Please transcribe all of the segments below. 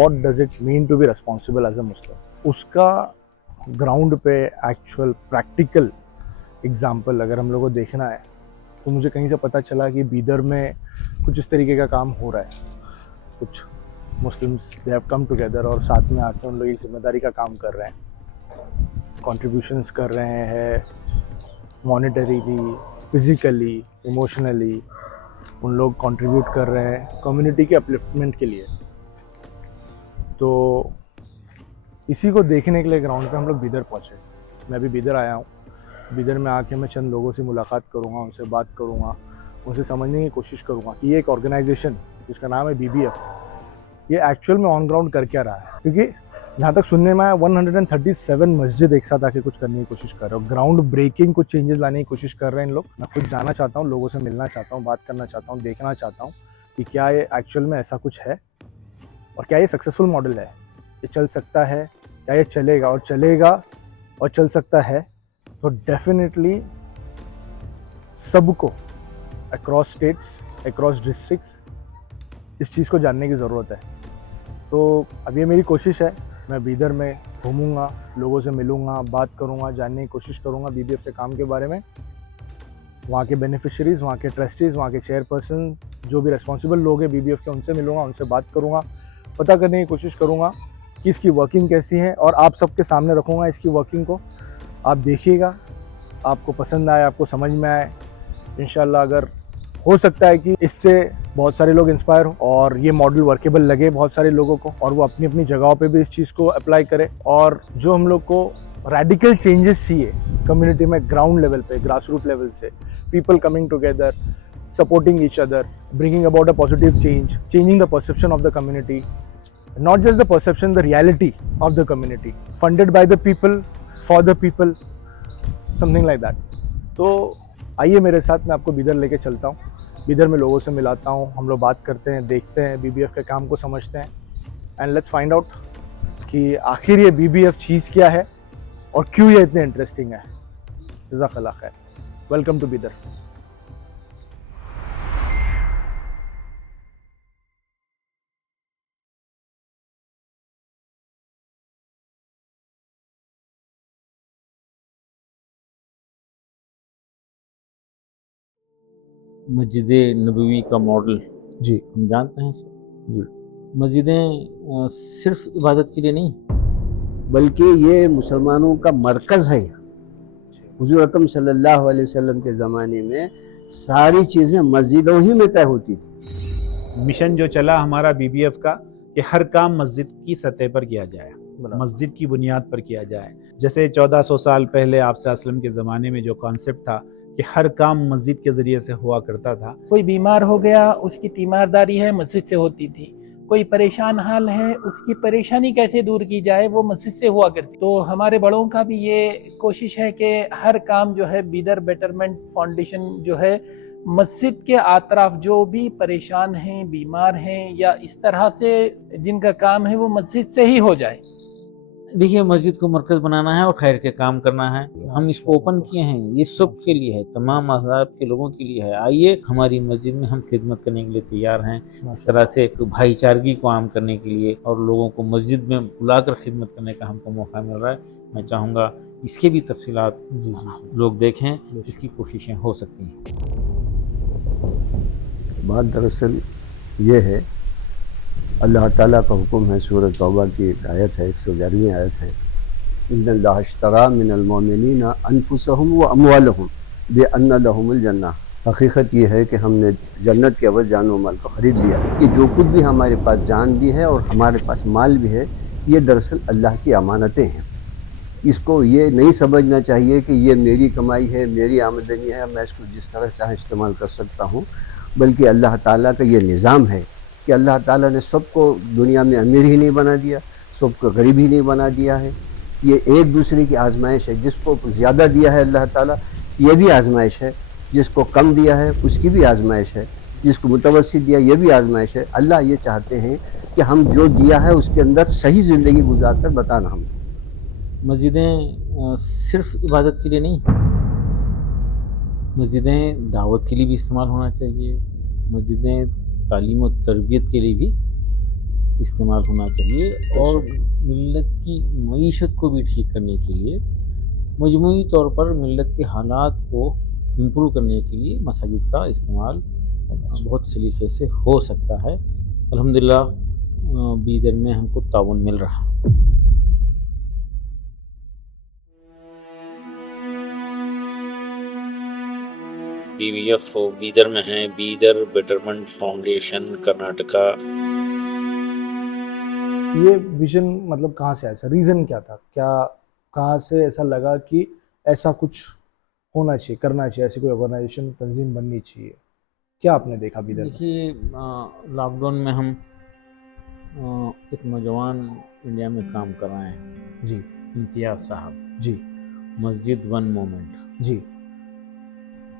What does it mean to be responsible as a Muslim, उसका ground पे actual practical example अगर हम लोग को देखना है तो मुझे कहीं से पता चला कि बीदर में कुछ इस तरीके का काम हो रहा है। कुछ Muslims they have come together और साथ में आके उन लोग एक जिम्मेदारी का काम कर रहे हैं, कॉन्ट्रीब्यूशंस कर रहे हैं, मॉनेटरीली, फिज़िकली, इमोशनली उन लोग कंट्रीब्यूट कर रहे हैं कम्युनिटी के अपलिफ्टमेंट के लिए। तो इसी को देखने के लिए ग्राउंड पे हम लोग बीदर पहुँचे। मैं अभी बीदर आया हूँ। बीदर में आके मैं चंद लोगों से मुलाकात करूँगा, उनसे बात करूँगा, उनसे समझने की कोशिश करूँगा कि ये एक ऑर्गेनाइजेशन जिसका नाम है BBF, ये एक्चुअल में ऑन ग्राउंड कर क्या रहा है। क्योंकि जहाँ तक सुनने में आया 137 मस्जिद एक साथ आके कुछ करने की कोशिश कर रहे हो, ग्राउंड ब्रेकिंग कुछ चेंजेस लाने की कोशिश कर रहे हैं इन लोग। मैं खुद जाना चाहता हूँ, लोगों से मिलना चाहता हूँ, बात करना चाहता हूँ, देखना चाहता हूँ कि क्या ये एक्चुअल में ऐसा कुछ है और क्या ये सक्सेसफुल मॉडल है, ये चल सकता है, क्या ये चलेगा और चल सकता है तो डेफिनेटली सबको अक्रॉस स्टेट्स, अक्रॉस डिस्ट्रिक्ट्स इस चीज़ को जानने की ज़रूरत है। तो अब ये मेरी कोशिश है, मैं बीदर में घूमूंगा, लोगों से मिलूंगा, बात करूंगा, जानने की कोशिश करूंगा BBF के काम के बारे में, वहाँ के बेनिफिशरीज़, वहाँ के ट्रस्टीज़, वहाँ के चेयरपर्सन, जो भी रिस्पॉन्सिबल लोग हैं BBF के, उनसे मिलूंगा, उनसे बात करूंगा, पता करने की कोशिश करूंगा कि इसकी वर्किंग कैसी है और आप सबके सामने रखूँगा इसकी वर्किंग को। आप देखिएगा, आपको पसंद आए, आपको समझ में आए, इंशाल्लाह अगर हो सकता है कि इससे बहुत सारे लोग इंस्पायर हो और ये मॉडल वर्केबल लगे बहुत सारे लोगों को और वो अपनी अपनी जगहों पे भी इस चीज़ को अप्लाई करे। और जो हम लोग को रेडिकल चेंजेस चाहिए कम्युनिटी में, ग्राउंड लेवल पे, ग्रास रूट लेवल से, people coming together, supporting each other, bringing about a positive change, changing the perception of the community, not just the perception, the reality of the community, funded by the people, for the people, something like that. तो आइए मेरे साथ, मैं आपको बीदर लेके चलता हूँ, बीदर में लोगों से मिलाता हूँ, हम लोग बात करते हैं, देखते हैं, BBF के काम को समझते हैं एंड लेट्स फाइंड आउट कि आखिर ये BBF चीज़ क्या है और क्यों ये इतने इंटरेस्टिंग है। जज़ाकल्लाह खैर। Welcome to Bidar. मस्जिद नबवी का मॉडल जी हम जानते हैं सर। जी। मस्जिदें सिर्फ इबादत के लिए नहीं, बल्कि ये मुसलमानों का मरकज़ है। हुज़ूर अकरम सल्लल्लाहु अलैहि वसल्लम के ज़माने में सारी चीज़ें मस्जिदों ही में तय होती थी। मिशन जो चला हमारा BBF का कि हर काम मस्जिद की सतह पर किया जाए, मस्जिद की बुनियाद पर किया जाए। जैसे 1400 साल पहले आप सल्लल्लाहु अलैहि वसल्लम के ज़माने में जो कॉन्सेप्ट था कि हर काम मस्जिद के ज़रिए से हुआ करता था। कोई बीमार हो गया, उसकी तीमारदारी है मस्जिद से होती थी। कोई परेशान हाल है, उसकी परेशानी कैसे दूर की जाए, वो मस्जिद से हुआ करती। तो हमारे बड़ों का भी ये कोशिश है कि हर काम जो है बीदर बेटरमेंट फाउंडेशन जो है मस्जिद के आतराफ जो भी परेशान हैं, बीमार हैं या इस तरह से जिनका काम है वो मस्जिद से ही हो जाए। देखिए मस्जिद को मरकज़ बनाना है और खैर के काम करना है। हम इसको ओपन किए हैं, ये सब के लिए है, तमाम मज़हब के लोगों के लिए है। आइए हमारी मस्जिद में हम खिदमत करने के लिए तैयार हैं। इस तरह से भाईचारगी को आम करने के लिए और लोगों को मस्जिद में बुलाकर खिदमत करने का हमको मौका मिल रहा है। मैं चाहूँगा इसके भी तफसीलात लोग देखें, इसकी कोशिशें हो सकती हैं। बात दरअसल ये है, अल्लाह ताला का हुक्म है, सूरह तौबा की एक आयत है, 111वीं आयत है, इन्नल्लाह अश्तरा मिनल मोमिनीना अनफुसहुम व अमवालहुम बिअन्ना लहुमुल जन्नह। हकीकत ये है कि हमने जन्नत के अवज़ जान व माल को ख़रीद लिया कि जो कुछ भी हमारे पास जान भी है और हमारे पास माल भी है, ये दरअसल अल्लाह की अमानतें हैं। इसको ये नहीं समझना चाहिए कि ये मेरी कमाई है, मेरी आमदनी है, मैं इसको जिस तरह चाहे इस्तेमाल कर सकता हूँ, बल्कि अल्लाह ताला का ये निज़ाम है कि अल्लाह ताला ने सबको दुनिया में अमीर ही नहीं बना दिया, सबको गरीब ही नहीं बना दिया है। ये एक दूसरे की आजमाइश है। जिसको ज़्यादा दिया है अल्लाह ताला, ये भी आजमाइश है, जिसको कम दिया है उसकी भी आजमाइश है, जिसको मुतवस्सित दिया ये भी आजमाइश है। अल्लाह ये चाहते हैं कि हम जो दिया है उसके अंदर सही ज़िंदगी गुजारकर बताना। हम मस्जिदें सिर्फ इबादत के लिए नहीं, मस्जिदें दावत के लिए भी इस्तेमाल होना चाहिए, मस्जिदें तालीम और तरबियत के लिए भी इस्तेमाल होना चाहिए और मिल्लत की मईशत को भी ठीक करने के लिए, मजमूई तौर पर मिल्लत के हालात को इम्प्रूव करने के लिए मसाजिद का इस्तेमाल बहुत सलीके से हो सकता है। अल्हम्दुलिल्लाह बीदर में हमको ताउन मिल रहा है। BBF हो बीदर में है, बीदर बेटरमेंट फाउंडेशन कर्नाटका। ये विजन मतलब कहाँ से आया, ऐसा रीज़न क्या था, क्या कहाँ से ऐसा लगा कि ऐसा कुछ होना चाहिए, करना चाहिए, ऐसी कोई ऑर्गेनाइजेशन तंजीम बननी चाहिए, क्या आपने देखा बीदर में? देखिए लॉकडाउन में हम एक नौजवान इंडिया में काम कर रहे हैं जी इम्तियाज़ साहब, जी मस्जिद वन मोमेंट, जी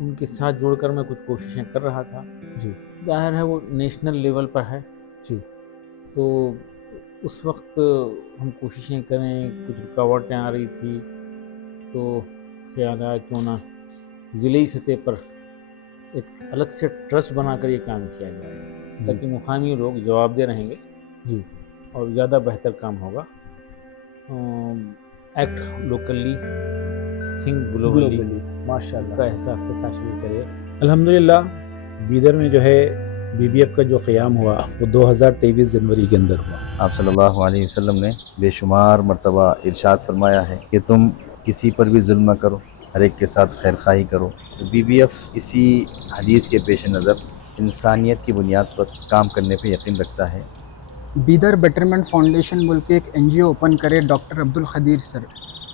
उनके साथ जुड़कर मैं कुछ कोशिशें कर रहा था। जी जाहिर है वो नेशनल लेवल पर है, जी तो उस वक्त हम कोशिशें करें, कुछ रुकावटें आ रही थी, तो ख्याल आया क्यों ना ज़िले सतह पर एक अलग से ट्रस्ट बनाकर ये काम किया जाए, ताकि मुकामी लोग जवाबदेह रहेंगे जी और ज़्यादा बेहतर काम होगा। एक्ट लोकली थिंक ग्लोबली माशाल्लाह। का एहसास के साथ शुरू करिए। अल्हम्दुलिल्लाह बीदर में जो है BBF का जो क़याम हुआ वो 2023 जनवरी के अंदर हुआ। आप सल्लल्लाहु अलैहि वसल्लम ने बेशुमार मरतबा इरशाद फरमाया है कि तुम किसी पर भी जुल्म न करो, हर एक के साथ खैर खाही करो। तो BBF इसी हदीस के पेश नज़र इंसानियत की बुनियाद पर काम करने पर यकीन रखता है। बीदर बेटरमेंट फाउंडेशन बोल के एक NGO ओपन करे डॉक्टर अब्दुल खदीर सर,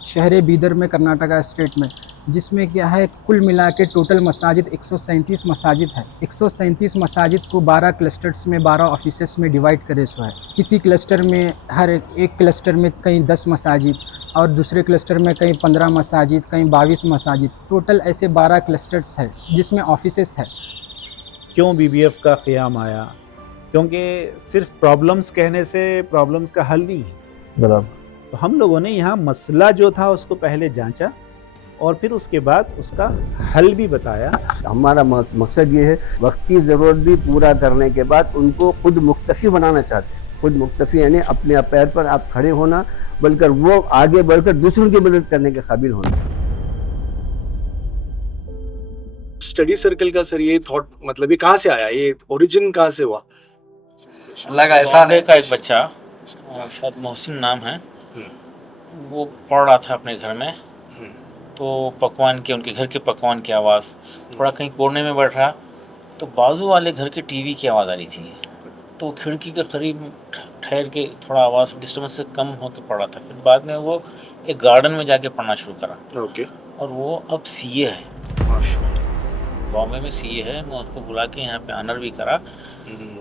शहर बीदर में कर्नाटका स्टेट में, जिसमें क्या है कुल मिला के टोटल मसाजिद 137 मसाजिद है। 137 मसाजिद को 12 क्लस्टर्स में 12 ऑफिसेस में डिवाइड करे सो है। किसी क्लस्टर में हर एक क्लस्टर में कहीं 10 मसाजिद और दूसरे क्लस्टर में कहीं 15 मसाजिद, कहीं 22 मसाजिद, टोटल ऐसे 12 क्लस्टर्स है जिसमें ऑफिसेस है। क्यों BBF का क़याम आया? क्योंकि सिर्फ प्रॉब्लम्स कहने से प्रॉब्लम्स का हल नहीं है। बराबर। तो हम लोगों ने यहाँ मसला जो था उसको पहले जांचा और फिर उसके बाद उसका हल भी बताया। हमारा मकसद ये है वक्त की ज़रूरत भी पूरा करने के बाद उनको खुद मुक्तफ़ी बनाना चाहते हैं। खुद मुक्तफ़ी यानी अपने पैर पर आप खड़े होना, बल्कि वो आगे बढ़कर दूसरों की मदद करने के काबिल होना। स्टडी सर्कल का सर ये थॉट मतलब ये कहाँ से आया, ये ओरिजिन कहाँ से हुआ? अल्लाह का एहसान है। का एक बच्चा शायद मोहसिन नाम है, वो पढ़ रहा था अपने घर में, तो पकवान के उनके घर के पकवान की आवाज़, थोड़ा कहीं कोने में बैठ रहा तो बाजू वाले घर के टीवी की आवाज़ आ रही थी, तो खिड़की के करीब ठहर के थोड़ा आवाज़ डिस्टर्बेंस से कम होकर पढ़ा था। फिर बाद में वो एक गार्डन में जाके पढ़ना शुरू करा। ओके। और वो अब CA है, बॉम्बे में CA है। मैं उसको बुला के यहाँ पे ऑनर भी करा।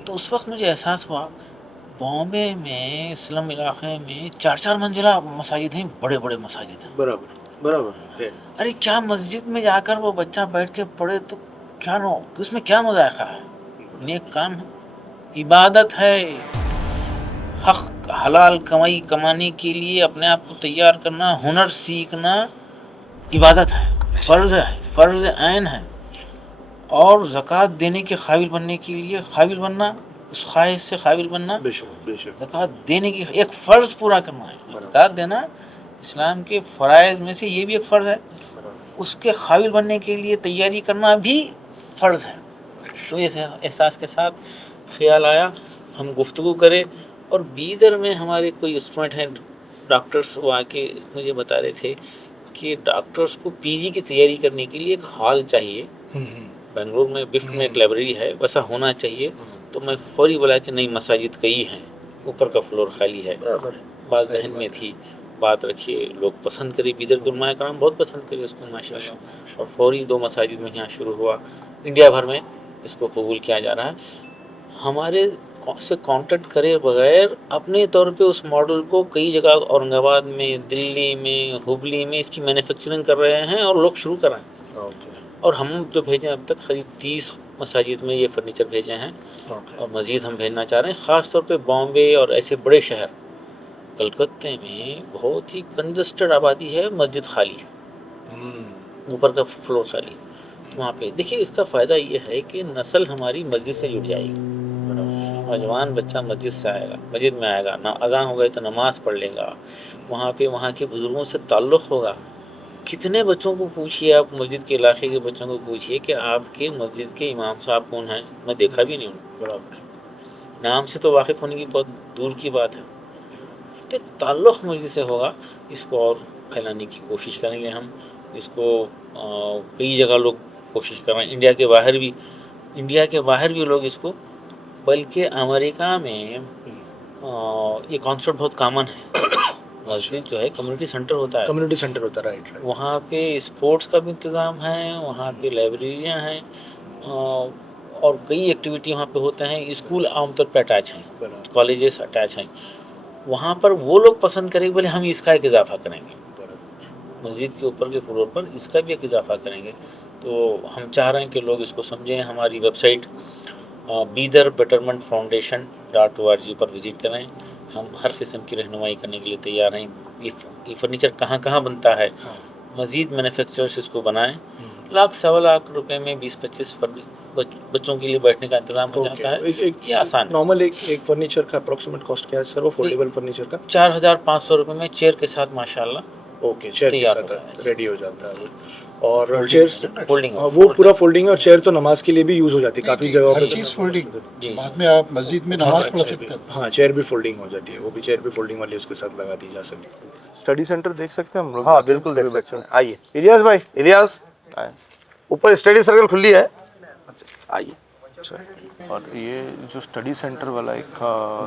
तो उस वक्त मुझे एहसास हुआ बॉम्बे में स्लम इलाके में 4-4 मंजिला मसाजिद हैं, बड़े बड़े मसाजिद हैं। बराबर बराबर है। अरे क्या मस्जिद में जाकर वो बच्चा बैठ के पढ़े तो क्या नो, उसमें क्या मुज़ायक़ा है? नेक काम है, इबादत है, हक हलाल कमाई कमाने के लिए अपने आप को तैयार करना, हुनर सीखना इबादत है, फ़र्ज़ ऐन है। और ज़कात देने के काबिल बनने के लिए काबिल बनना, उस ख्वाहिश से काबिल बनना, बेशक ज़कात देने की एक फ़र्ज़ पूरा करना है। ज़कात देना इस्लाम के फ़राइज़ में से ये भी एक फ़र्ज़ है, उसके काबिल बनने के लिए तैयारी करना भी फ़र्ज़ है। तो इस एहसास के साथ ख्याल आया हम गुफ्तगू करें। और बीदर में हमारे कोई स्टूडेंट हैं डॉक्टर्स, वो आके मुझे बता रहे थे कि डॉक्टर्स को PG की तैयारी करने के लिए एक हॉल चाहिए। बेंगलुरु में बिफ्ट में एक लाइब्रेरी है, वैसा होना चाहिए। तो मैं फौरी बोला कि नहीं, मसाजिद कई हैं, ऊपर का फ्लोर खाली है। बात जहन में थी, बात रखिए, लोग पसंद करे, बीदर के उलमाए कराम बहुत पसंद करे उसको माशाल्लाह। और फौरी 2 मसाजिद में यहाँ शुरू हुआ। इंडिया भर में इसको कबूल किया जा रहा है। हमारे से कांटेक्ट करे बगैर अपने तौर पे उस मॉडल को कई जगह औरंगाबाद में, दिल्ली में, हुबली में इसकी मैन्युफैक्चरिंग कर रहे हैं और लोग शुरू कर रहे हैं। और हम जो भेजे अब तक करीब 30 मसाजिद में ये फर्नीचर भेजे हैं। और मज़ीद हम भेजना चाह रहे हैं, ख़ास तौर पे बॉम्बे और ऐसे बड़े शहर। कलकत्ते में बहुत ही कंजस्टेड आबादी है, मस्जिद खाली है, ऊपर का फ्लोर खाली। तो वहाँ पे देखिए, इसका फ़ायदा ये है कि नस्ल हमारी मस्जिद से जुड़ जाएगी। नौजवान बच्चा मस्जिद से आएगा, मस्जिद में आएगा ना, अज़ान हो गई तो नमाज़ पढ़ लेगा, वहाँ पे वहाँ के बुज़ुर्गों से ताल्लुक़ होगा। कितने बच्चों को पूछिए आप, मस्जिद के इलाके के बच्चों को पूछिए कि आपके मस्जिद के इमाम साहब कौन हैं, मैं देखा भी नहीं हूँ बराबर, नाम से तो वाकिफ़ होने की बहुत दूर की बात है। तो ताल्लुक़ मस्जिद से होगा, इसको और फैलाने की कोशिश करेंगे हम। इसको कई जगह लोग कोशिश कर रहे हैं, इंडिया के बाहर भी लोग इसको, बल्कि अमेरिका में ये कॉन्सेप्ट बहुत कॉमन है। मस्जिद जो है कम्युनिटी सेंटर होता है, कम्युनिटी सेंटर होता है, राइट। वहाँ पे स्पोर्ट्स का भी इंतज़ाम है, वहाँ पे लाइब्रेरियाँ हैं, और कई एक्टिविटी वहाँ पे होते हैं। स्कूल आमतौर पर अटैच हैं, कॉलेजेस अटैच हैं। वहाँ पर वो लोग पसंद करेंगे बोले हम इसका एक इजाफा करेंगे, मस्जिद के ऊपर के फ्लोर पर इसका भी एक इजाफा करेंगे। तो हम चाह रहे हैं कि लोग इसको समझें। हमारी वेबसाइट bidarbetermentfoundation.org पर विज़िट करें। हम हर किस्म की रहनुमाई करने के लिए तैयार हैं। ये फर्नीचर कहाँ कहाँ बनता है, मज़ीद मैन्युफैक्चरर्स इसको बनाएं। लाख सवा लाख रुपए में 20-25 बच्चों के लिए बैठने का इंतजाम हो जाता है। ये आसान है। नॉर्मल एक फर्नीचर का अप्रोक्सीमेट कॉस्ट क्या है सर, वो फोल्डेबल फर्नीचर का? 4,500 रुपये में चेयर के साथ माशाल्लाह ओके, चेयर के तैयार साथ होता है। रेडी हो जाता है वो। और चेयर फोल्डिंग वो पूरा फोल्डिंग है, और चेयर तो नमाज के लिए भी यूज़ हो जाती है काफ़ी जगहों हर पे। चीज़ फोल्डिंग, जी। बाद में आप मस्जिद में नमाज पढ़ सकते हैं। हाँ, चेयर भी फोल्डिंग हो जाती है, वो भी चेयर भी फोल्डिंग वाली उसके साथ लगा दी जा सकती है। स्टडी सेंटर देख सकते हैं हम लोग? हाँ बिल्कुल देख सकते हैं, आइए। इलियास भाई, इलियास ऊपर स्टडी सर्कल खुली है, आइए। और ये जो स्टडी सेंटर वाला एक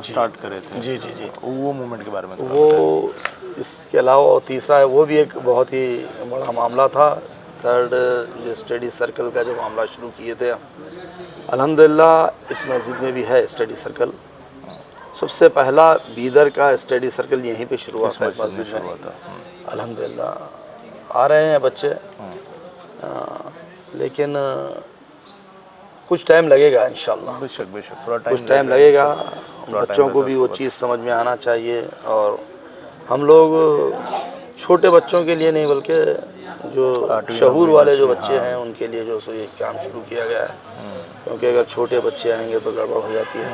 स्टार्ट करे थे, जी जी जी, वो मूवमेंट के बारे में वो इसके अलावा और तीसरा है, वो भी एक बहुत ही बड़ा मामला था। थर्ड जो स्टडी सर्कल का जो मामला शुरू किए थे हम, अल्हम्दुलिल्लाह इस मस्जिद में भी है स्टडी सर्कल। सबसे पहला बीदर का स्टडी सर्कल यहीं पे शुरू हुआ था मस्जिद में, अल्हम्दुलिल्लाह। आ रहे हैं बच्चे, लेकिन कुछ टाइम लगेगा इंशाल्लाह, कुछ टाइम लगेगा। बच्चों को भी वो चीज़ समझ में आना चाहिए। और हम लोग छोटे बच्चों के लिए नहीं, बल्कि जो शहूर वाले जो बच्चे हैं उनके लिए जो सो ये काम शुरू किया गया है। क्योंकि अगर छोटे बच्चे आएंगे तो गड़बड़ हो जाती है।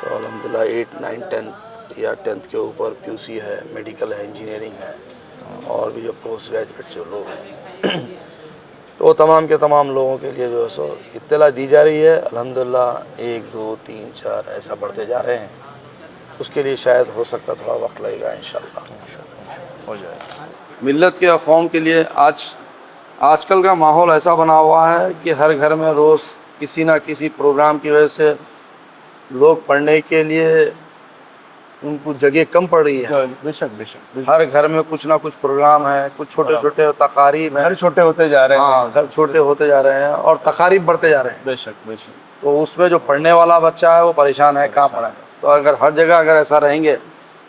तो अल्हम्दुलिल्लाह 8, 9, 10 या 10th के ऊपर QC है, मेडिकल है, इंजीनियरिंग है, और भी जो पोस्ट ग्रेजुएट जो लोग हैं तो तमाम के तमाम लोगों के लिए जो है सो इत्तला दी जा रही है। अल्हम्दुलिल्लाह 1, 2, 3, 4 ऐसा बढ़ते जा रहे हैं। उसके लिए शायद हो सकता थोड़ा वक्त लगेगा, इंशाल्लाह हो जाएगा। मिल्लत के अक़वाम के लिए आजकल का माहौल ऐसा बना हुआ है कि हर घर में रोज़ किसी ना किसी प्रोग्राम की वजह से लोग पढ़ने के लिए उनको जगह कम पड़ रही है। बेशक हर घर में कुछ ना कुछ प्रोग्राम है, कुछ छोटे छोटे तकारीब हैं, घर छोटे होते जा रहे हैं। हाँ, घर छोटे होते जा रहे हैं और तकारीब बढ़ते जा रहे हैं। बेशक तो उसमें जो पढ़ने वाला बच्चा है वो परेशान है, कहाँ पढ़े। तो अगर हर जगह अगर ऐसा रहेंगे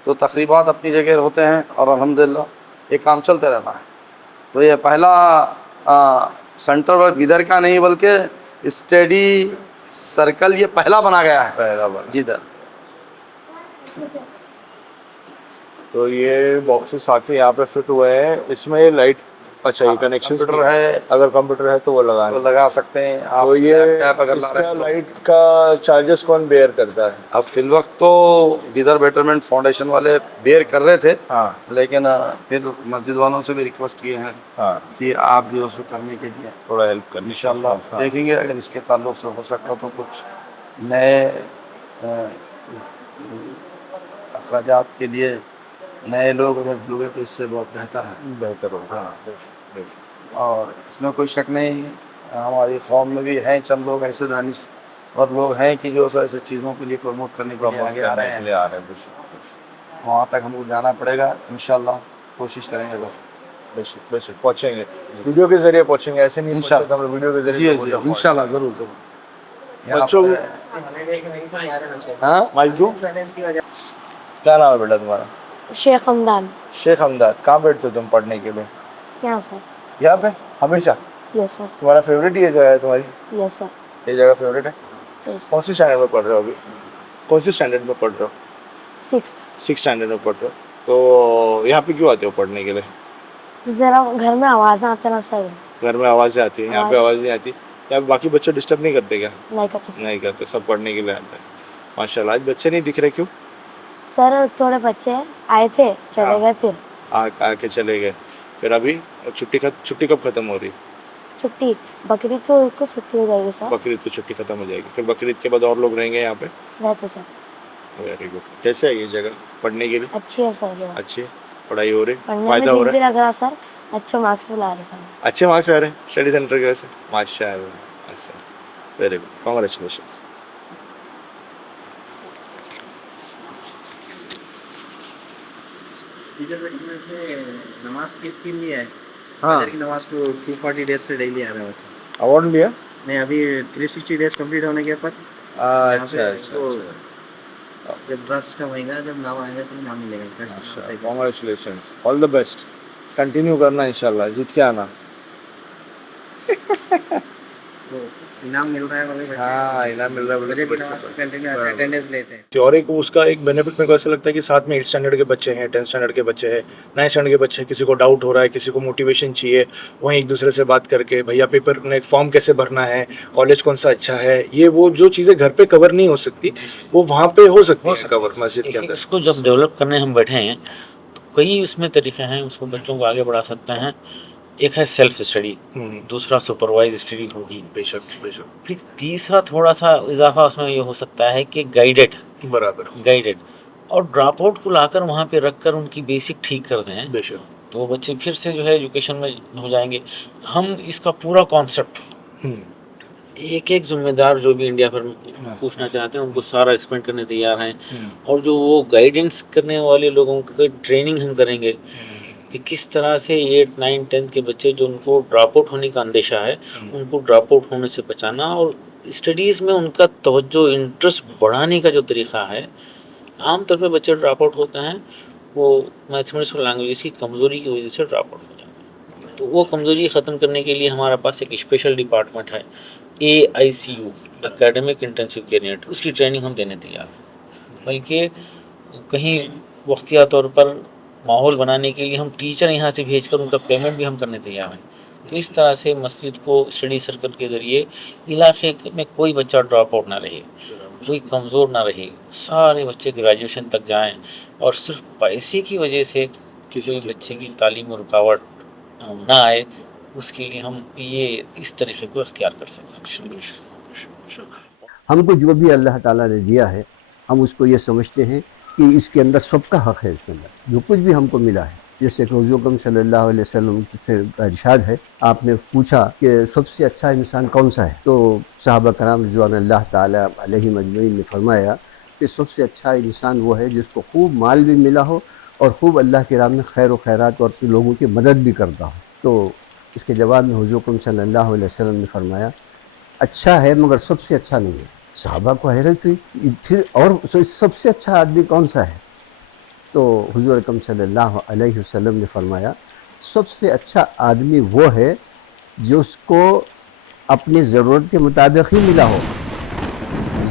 तो तकरीबात अपनी जगह होते हैं और अल्हम्दुलिल्लाह ये काम चलते रहता है। तो ये पहला सेंटर इधर का नहीं बल्कि स्टडी सर्कल ये पहला बना गया है जिधर। तो ये बॉक्सेस आके यहाँ पे फिट हुए हैं, इसमें लाइट, अच्छा ये कनेक्शन कंप्यूटर है, अगर कंप्यूटर है तो वो लगा सकते हैं आप। तो ये लैपटॉप अगर ला रहे इसका हैं तो। लाइट का चार्जेस कौन बेयर करता है? अब फिल वक्त तो बिदर बेटरमेंट फाउंडेशन वाले बेयर कर रहे थे, हाँ लेकिन फिर मस्जिद वालों से भी रिक्वेस्ट किए हैं हाँ, कि आप जो है करने के लिए थोड़ा हेल्प कर इंशाल्लाह देखेंगे। अगर इसके ताल्लुक से हो सकता तो कुछ नए अखराजात के लिए नए लोग अगर जुड़े तो इससे बहुत बेहतर होगा। हाँ। और इसमें कोई शक नहीं, हमारी कौम में भी हैं चंद लोग ऐसे दानिश और लोग हैं कि जो ऐसे चीज़ों के लिए प्रमोट करने के लिए आगे आ रहे हैं। वहाँ तक हमको जाना पड़ेगा, इंशाल्लाह कोशिश करेंगे। बेशक पहुँचेंगे, वीडियो के जरिए पहुँचेंगे, ऐसे नहीं इंशाल्लाह। हम वीडियो के जी जरिए जी इंशाल्लाह ज़रूर ज़रूर। बच्चों हाँ माइजू, क्या नाम है बेटा तुम्हारा? शेख हमदान। शेख हमदाद। कहाँ बैठते हो तुम पढ़ने के लिए? यहाँ सर। यहाँ पे हमेशा? Yes sir. तुम्हारा फेवरेट ये जगह है तुम्हारी? Yes sir. ये जगह फेवरेट है? यस। कौन सी स्टैंडर्ड में पढ़ रहे हो अभी? कौन सी स्टैंडर्ड में पढ़ रहे हो? 6th स्टैंडर्ड में पढ़ रहे हो। तो यहाँ पे क्यों आते हो पढ़ने के लिए? जरा घर में आवाज़ आते ना सर। घर में आवाज़ें आती है, यहाँ पे आवाज़ नहीं आती? यहाँ पे बाकी बच्चे डिस्टर्ब नहीं करते क्या? नहीं करते सर। नहीं करते, सब पढ़ने के लिए आते हैं। माशाल्लाह। आज बच्चे नहीं दिख रहे, क्यों? सर थोड़े बच्चे आए थे, चले गए फिर। आके चले गए। फिर अभी छुट्टी कब खत्म हो रही? छुट्टी बकरीद को छुट्टी हो जाएगी सर। बकरीद की छुट्टी खत्म हो जाएगी, फिर बकरीद के बाद और लोग रहेंगे यहाँ पे? रहते सर। Very good. कैसे है ये जगह पढ़ने के लिए? अच्छी है सर जगह। अच्छी है, पढ़ाई हो रही, पढ़ने फायदा में हो दिल भी रहा है? लग रहा सर, अच्छे मार्क्स भी ला रहे सर। अच्छे मार्क्स आ रहे हैं स्टडी सेंटर की वजह से? माशाल्लाह, अच्छा, वेरी गुड, कांग्रेचुलेशंस। नमाज की स्कीम भी है। हाँ, फजर की नमाज को 240 डेज से डेली आ रहा है। अवार्ड लिया? नहीं, अभी 360 डेज कंप्लीट होने के बाद अच्छा, जब ट्रस्ट का होएगा, जब नाम आएगा तो नाम मिलेगा। Congratulations, all the best, continue करना इंशाल्लाह, जीत के आना। तो इनाम मिल रहा है वाले बच्चे। हाँ, इनाम मिल रहा है फजर की नमाज को कंटिन्यू अटेंडेंस लेते हैं। और एक उसका एक बेनिफिट मेरे को ऐसा लगता है कि साथ में 8th स्टैंडर्ड के बच्चे हैं, 10th स्टैंडर्ड के बच्चे हैं, 9th स्टैंडर्ड के बच्चे हैं, किसी को डाउट हो रहा है, किसी को मोटिवेशन चाहिए, वहीं एक दूसरे से बात करके भैया पेपर में फॉर्म कैसे भरना है, कॉलेज कौन सा अच्छा है, ये वो जो चीज़ें घर पे कवर नहीं हो सकती वो वहाँ पे हो सकती है कवर मस्जिद के अंदर। इसको जब डेवलप करने हम बैठे हैं तो कई उसमें तरीके हैं, उसको बच्चों को आगे बढ़ा सकते हैं। एक है सेल्फ स्टडी, दूसरा सुपरवाइज स्टडी होगी, बेशक बेशक। फिर तीसरा थोड़ा सा इजाफा उसमें ये हो सकता है कि गाइडेड और ड्रॉप आउट को लाकर वहाँ पे रख कर उनकी बेसिक ठीक कर दें, बेशक, तो वो बच्चे फिर से जो है एजुकेशन में हो जाएंगे। हम इसका पूरा कॉन्सेप्ट एक एक जिम्मेदार जो भी इंडिया भर में पूछना चाहते हैं उनको सारा एक्सप्लेन करने तैयार हैं, और जो वो गाइडेंस करने वाले लोगों की ट्रेनिंग हम करेंगे कि किस तरह से 8, 9, 10 के बच्चे जो उनको ड्रॉप आउट होने का अंदेशा है उनको ड्रॉप आउट होने से बचाना, और स्टडीज़ में उनका तवज्जो इंटरेस्ट बढ़ाने का जो तरीका है। आमतौर पे बच्चे ड्रॉप आउट होते हैं वो मैथमेटिक्स और लैंग्वेज की कमज़ोरी की वजह से ड्रॉप आउट हो जाते हैं, तो वो कमज़ोरी ख़त्म करने के लिए हमारे पास एक स्पेशल डिपार्टमेंट है, AICU, academic intensive care unit, उसकी ट्रेनिंग हम देने तैयार हैं। बल्कि कहीं वक्तिया तौर पर माहौल बनाने के लिए हम टीचर यहाँ से भेजकर उनका पेमेंट भी हम करने तैयार हैं। तो इस तरह से मस्जिद को स्टडी सर्कल के ज़रिए इलाके में कोई बच्चा ड्रॉप आउट ना रहे, कोई कमज़ोर ना रहे, सारे बच्चे ग्रेजुएशन तक जाएं, और सिर्फ पैसे की वजह से किसी बच्चे की तालीम में रुकावट ना आए, उसके लिए हम ये इस तरीके को इख्तियार कर सकते हैं। हमको जो भी अल्लाह ताला ने दिया है हम उसको ये समझते हैं कि इसके अंदर सबका हक़ है। इसके अंदर जो कुछ भी हमको मिला है, जैसे कि हुज़ूर अकरम सल्लल्लाहु अलैहि वसल्लम से इरशाद है, आपने पूछा कि सबसे अच्छा इंसान कौन सा है, तो सहाबा कराम रिज़वानुल्लाह ताला अलैहिम अजमईन ने फरमाया कि सबसे अच्छा इंसान वो है जिसको खूब माल भी मिला हो और खूब अल्लाह के राह में खैर व खैरात और लोगों की मदद भी करता हो। तो इसके जवाब में हुज़ूर अकरम सल्लल्लाहु अलैहि वसल्लम ने फरमाया, अच्छा है मगर सबसे अच्छा नहीं है। सहाबा को हैरत हुई, फिर और सबसे अच्छा आदमी कौन सा है? तो हुज़ूर अकरम सल्लल्लाहु अलैहि वसल्लम ने फरमाया, सबसे अच्छा आदमी वो है जो उसको अपनी ज़रूरत के मुताबिक ही मिला हो,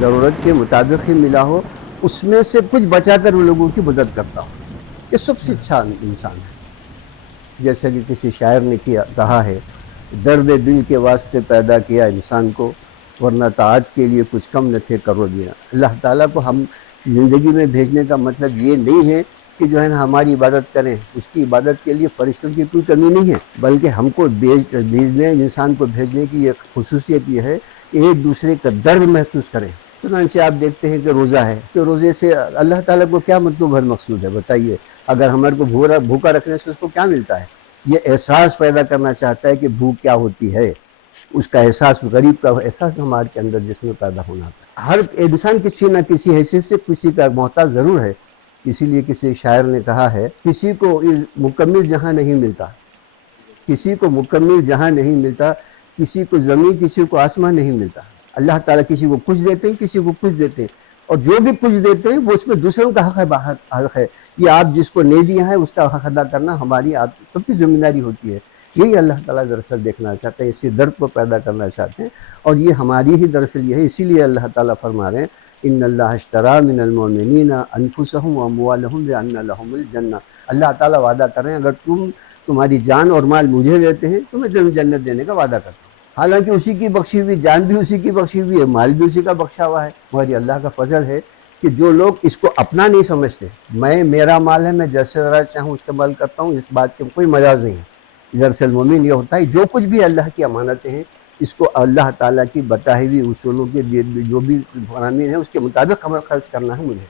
ज़रूरत के मुताबिक ही मिला हो, उसमें से कुछ बचाकर वो लोगों की मदद करता हो। ये सबसे अच्छा इंसान है। जैसे कि किसी शायर ने कहा है, दर्द दिल के वास्ते पैदा किया इंसान को, वरना ताअत के लिए कुछ कम न थे करो दिया। अल्लाह ताला को हम ज़िंदगी में भेजने का मतलब ये नहीं है कि जो है ना हमारी इबादत करें, उसकी इबादत के लिए फरिश्तों की कोई कमी नहीं है, बल्कि हमको भेजने इंसान को भेजने की एक खुसूसियत ये है कि एक दूसरे का दर्द महसूस करें। चुनांचे आप देखते हैं कि रोज़ा है, तो रोज़े से अल्लाह ताला को क्या मतलब हर मकसूद है बताइए? अगर हमारे को भूखा रखने से उसको क्या मिलता है? ये एहसास पैदा करना चाहता है कि भूख क्या होती है, उसका एहसास, गरीब का एहसास हमारे के अंदर जिसमें पैदा होना था। हर इंसान किसी न किसी हैसियत से किसी का मोहताज ज़रूर है। इसीलिए किसी शायर ने कहा है, किसी को मुकम्मिल जहाँ नहीं मिलता, किसी को मुकम्मिल जहाँ नहीं मिलता, किसी को ज़मीन किसी को आसमान नहीं मिलता। अल्लाह ताला किसी को कुछ देते हैं, किसी को कुछ देते हैं, और जो भी कुछ देते हैं वो उसमें दूसरों का हक़ है। ये आप जिसको नहीं दिया है उसका हक़ अदा करना हमारी आप सबकी जिम्मेदारी होती है। यही अल्लाह ताला दरअसल देखना चाहते हैं, इसी दर्द को पैदा करना चाहते हैं, और ये हमारी ही दरअसल ये है। इसीलिए अल्लाह ताला फरमा रहे हैं, इन्नल्लाह अश्तरा मिनल मुमिनीना अनफुसहुम व अमवालहुम बिअन्ना लहुमुल जन्नह। अल्लाह ताला वादा कर रहे हैं, अगर तुम्हारी जान और माल मुझे देते हैं तो मैं तुम्हें जन्नत देने का वादा करता हूँ। हालांकि उसी की बख्शी हुई जान भी उसी की बख्शी हुई है, माल भी उसी का बख्शा हुआ है, मगर ये अल्लाह का फजल है कि जो लोग इसको अपना नहीं समझते, मेरा माल है, मैं जैसे ज़रा चाहूँ इस्तेमाल करता हूँ, इस बात की कोई मजाज नहीं है। दरअसल मोमिन ये होता है, जो कुछ भी अल्लाह की अमानतें हैं इसको अल्लाह ताला की बताई हुई उसूलों के जो भी फरामीन है उसके मुताबिक हमें खर्च करना है। मुझे,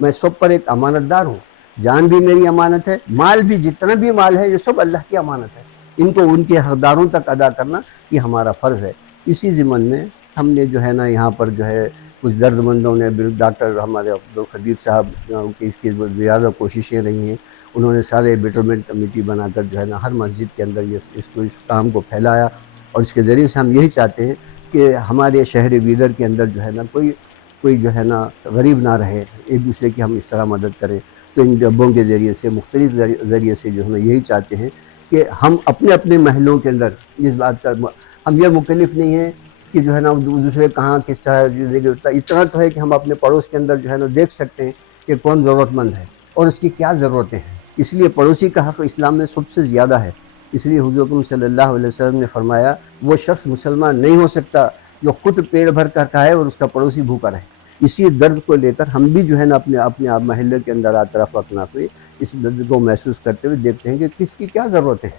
मैं सब पर एक अमानतदार हूँ, जान भी मेरी अमानत है, माल भी, जितना भी माल है ये सब अल्लाह की अमानत है, इनको उनके हकदारों तक अदा करना ये हमारा फ़र्ज़ है। इसी ज़िम्मन में हमने जो है ना यहाँ पर जो है कुछ दर्दमंदों ने, डॉक्टर हमारे अब्दुल खदीर साहब की इसकी ज़्यादा कोशिशें रही हैं, उन्होंने सारे बेटरमेंट कमेटी बनाकर जो है ना हर मस्जिद के अंदर ये इस काम को फैलाया, और इसके ज़रिए से हम यही चाहते हैं कि हमारे शहर बीदर के अंदर जो है ना कोई जो है ना गरीब ना रहे, एक दूसरे की हम इस तरह मदद करें। तो इन डब्बों के ज़रिए से, मुख्तलिफ ज़रिए से जो है यही चाहते हैं कि हम अपने अपने महलों के अंदर इस बात का हम ये मुकल्लिफ नहीं है कि जो है ना दूसरे कहाँ किस तरह ज़िंदगी होता है। इतना तो है कि हम अपने पड़ोस के अंदर जो है ना देख सकते हैं कि कौन ज़रूरतमंद है और उसकी क्या ज़रूरतें हैं। इसलिए पड़ोसी का हक़ इस्लाम में सबसे ज़्यादा है। इसलिए हुज़ूर अकरम सल्लल्लाहु अलैहि वसल्लम ने फरमाया, वो शख्स मुसलमान नहीं हो सकता जो खुद पेट भर कर खाए और उसका पड़ोसी भूखा रहे। इसी दर्द को लेकर हम भी जो है ना अपने आप महल्ले के अंदर आतरफ अपना पे इस दर्द को महसूस करते हुए देखते हैं कि किसकी क्या ज़रूरत है,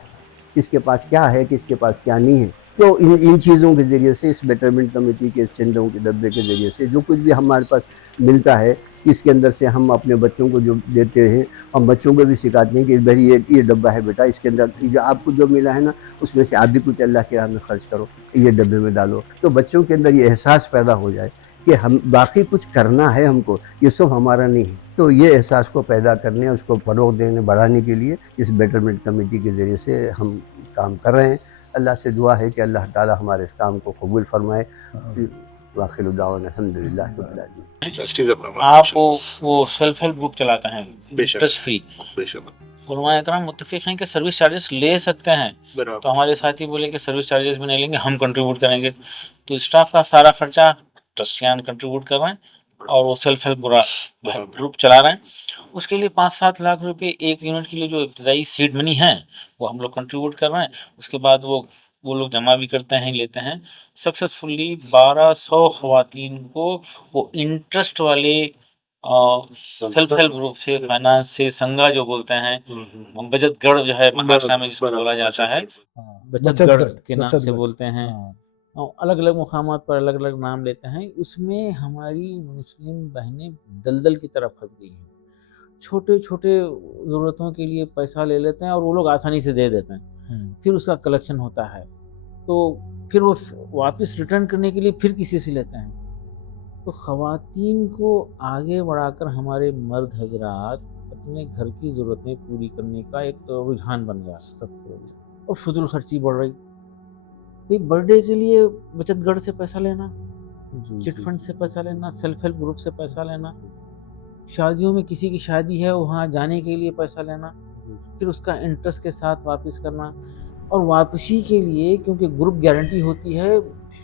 किसके पास क्या है, किसके पास क्या नहीं है। तो इन चीज़ों के ज़रिए से, इस बेटरमेंट कमेटी के, इस चंदों के डब्बे के ज़रिए से जो कुछ भी हमारे पास मिलता है, इसके अंदर से हम अपने बच्चों को जो देते हैं, हम बच्चों को भी सिखाते हैं कि भाई ये डब्बा है बेटा, इसके अंदर जो आपको जो मिला है ना उसमें से आप भी कुछ अल्लाह के राह में खर्च करो, ये डब्बे में डालो। तो बच्चों के अंदर ये एहसास पैदा हो जाए कि हम बाकी कुछ करना है हमको, ये सब हमारा नहीं है। तो ये एहसास को पैदा करने, उसको फ़रोग़ देने, बढ़ाने के लिए इस बेटरमेंट कमेटी के ज़रिए से हम काम कर रहे हैं। अल्लाह से दुआ है कि अल्लाह ताला हमारे इस काम को कबूल फरमाए। वाखिर दावाना अल्हम्दुलिल्लाह रब्बिल आलमीन। आप वो सेल्फ हेल्प ग्रुप चलाते हैं इंटरेस्ट फ्री, उलमा इकराम मुत्तफिक हैं कि सर्विस चार्जेस ले सकते हैं, तो हमारे साथी बोले कि सर्विस चार्जेस भी नहीं लेंगे, हम कंट्रीब्यूट करेंगे। तो स्टाफ का सारा खर्चा ट्रस्टियान कंट्रीब्यूट कर रहे हैं और वो सेल्फ हेल्प ग्रुप चला रहे हैं। उसके लिए 5-7 लाख रुपए एक यूनिट के लिए जो इब्तदाई सीड मनी है वो हम लोग कंट्रीब्यूट कर रहे हैं। उसके बाद वो लोग जमा भी करते हैं, लेते हैं। सक्सेसफुली 1200 खवातीन को वो इंटरेस्ट वाले सेल्फ हेल्प ग्रुप से, फाइनेंस से, संगा जो बोलते हैं, बचत गढ़ जो है महाराष्ट्र में जिसको बोला जाता है, बचत गढ़ के नाम से बोलते हैं, अलग अलग मुकामात पर अलग अलग नाम लेते हैं। उसमें हमारी मुस्लिम बहनें दलदल की तरफ फंस गई हैं। छोटे छोटे ज़रूरतों के लिए पैसा ले लेते हैं और वो लोग आसानी से दे देते हैं, फिर उसका कलेक्शन होता है, तो फिर वो वापस रिटर्न करने के लिए फिर किसी से लेते हैं। तो ख़वातीन को आगे बढ़ाकर हमारे मर्द हजरात अपने घर की ज़रूरतें पूरी करने का एक रुझान बन गया और फजूल खर्ची बढ़ रही। भाई बर्थडे के लिए बचत गढ़ से पैसा लेना, चिट फंड से पैसा लेना, सेल्फ हेल्प ग्रुप से पैसा लेना, शादियों में किसी की शादी है वहाँ जाने के लिए पैसा लेना, फिर उसका इंटरेस्ट के साथ वापस करना, और वापसी के लिए क्योंकि ग्रुप गारंटी होती है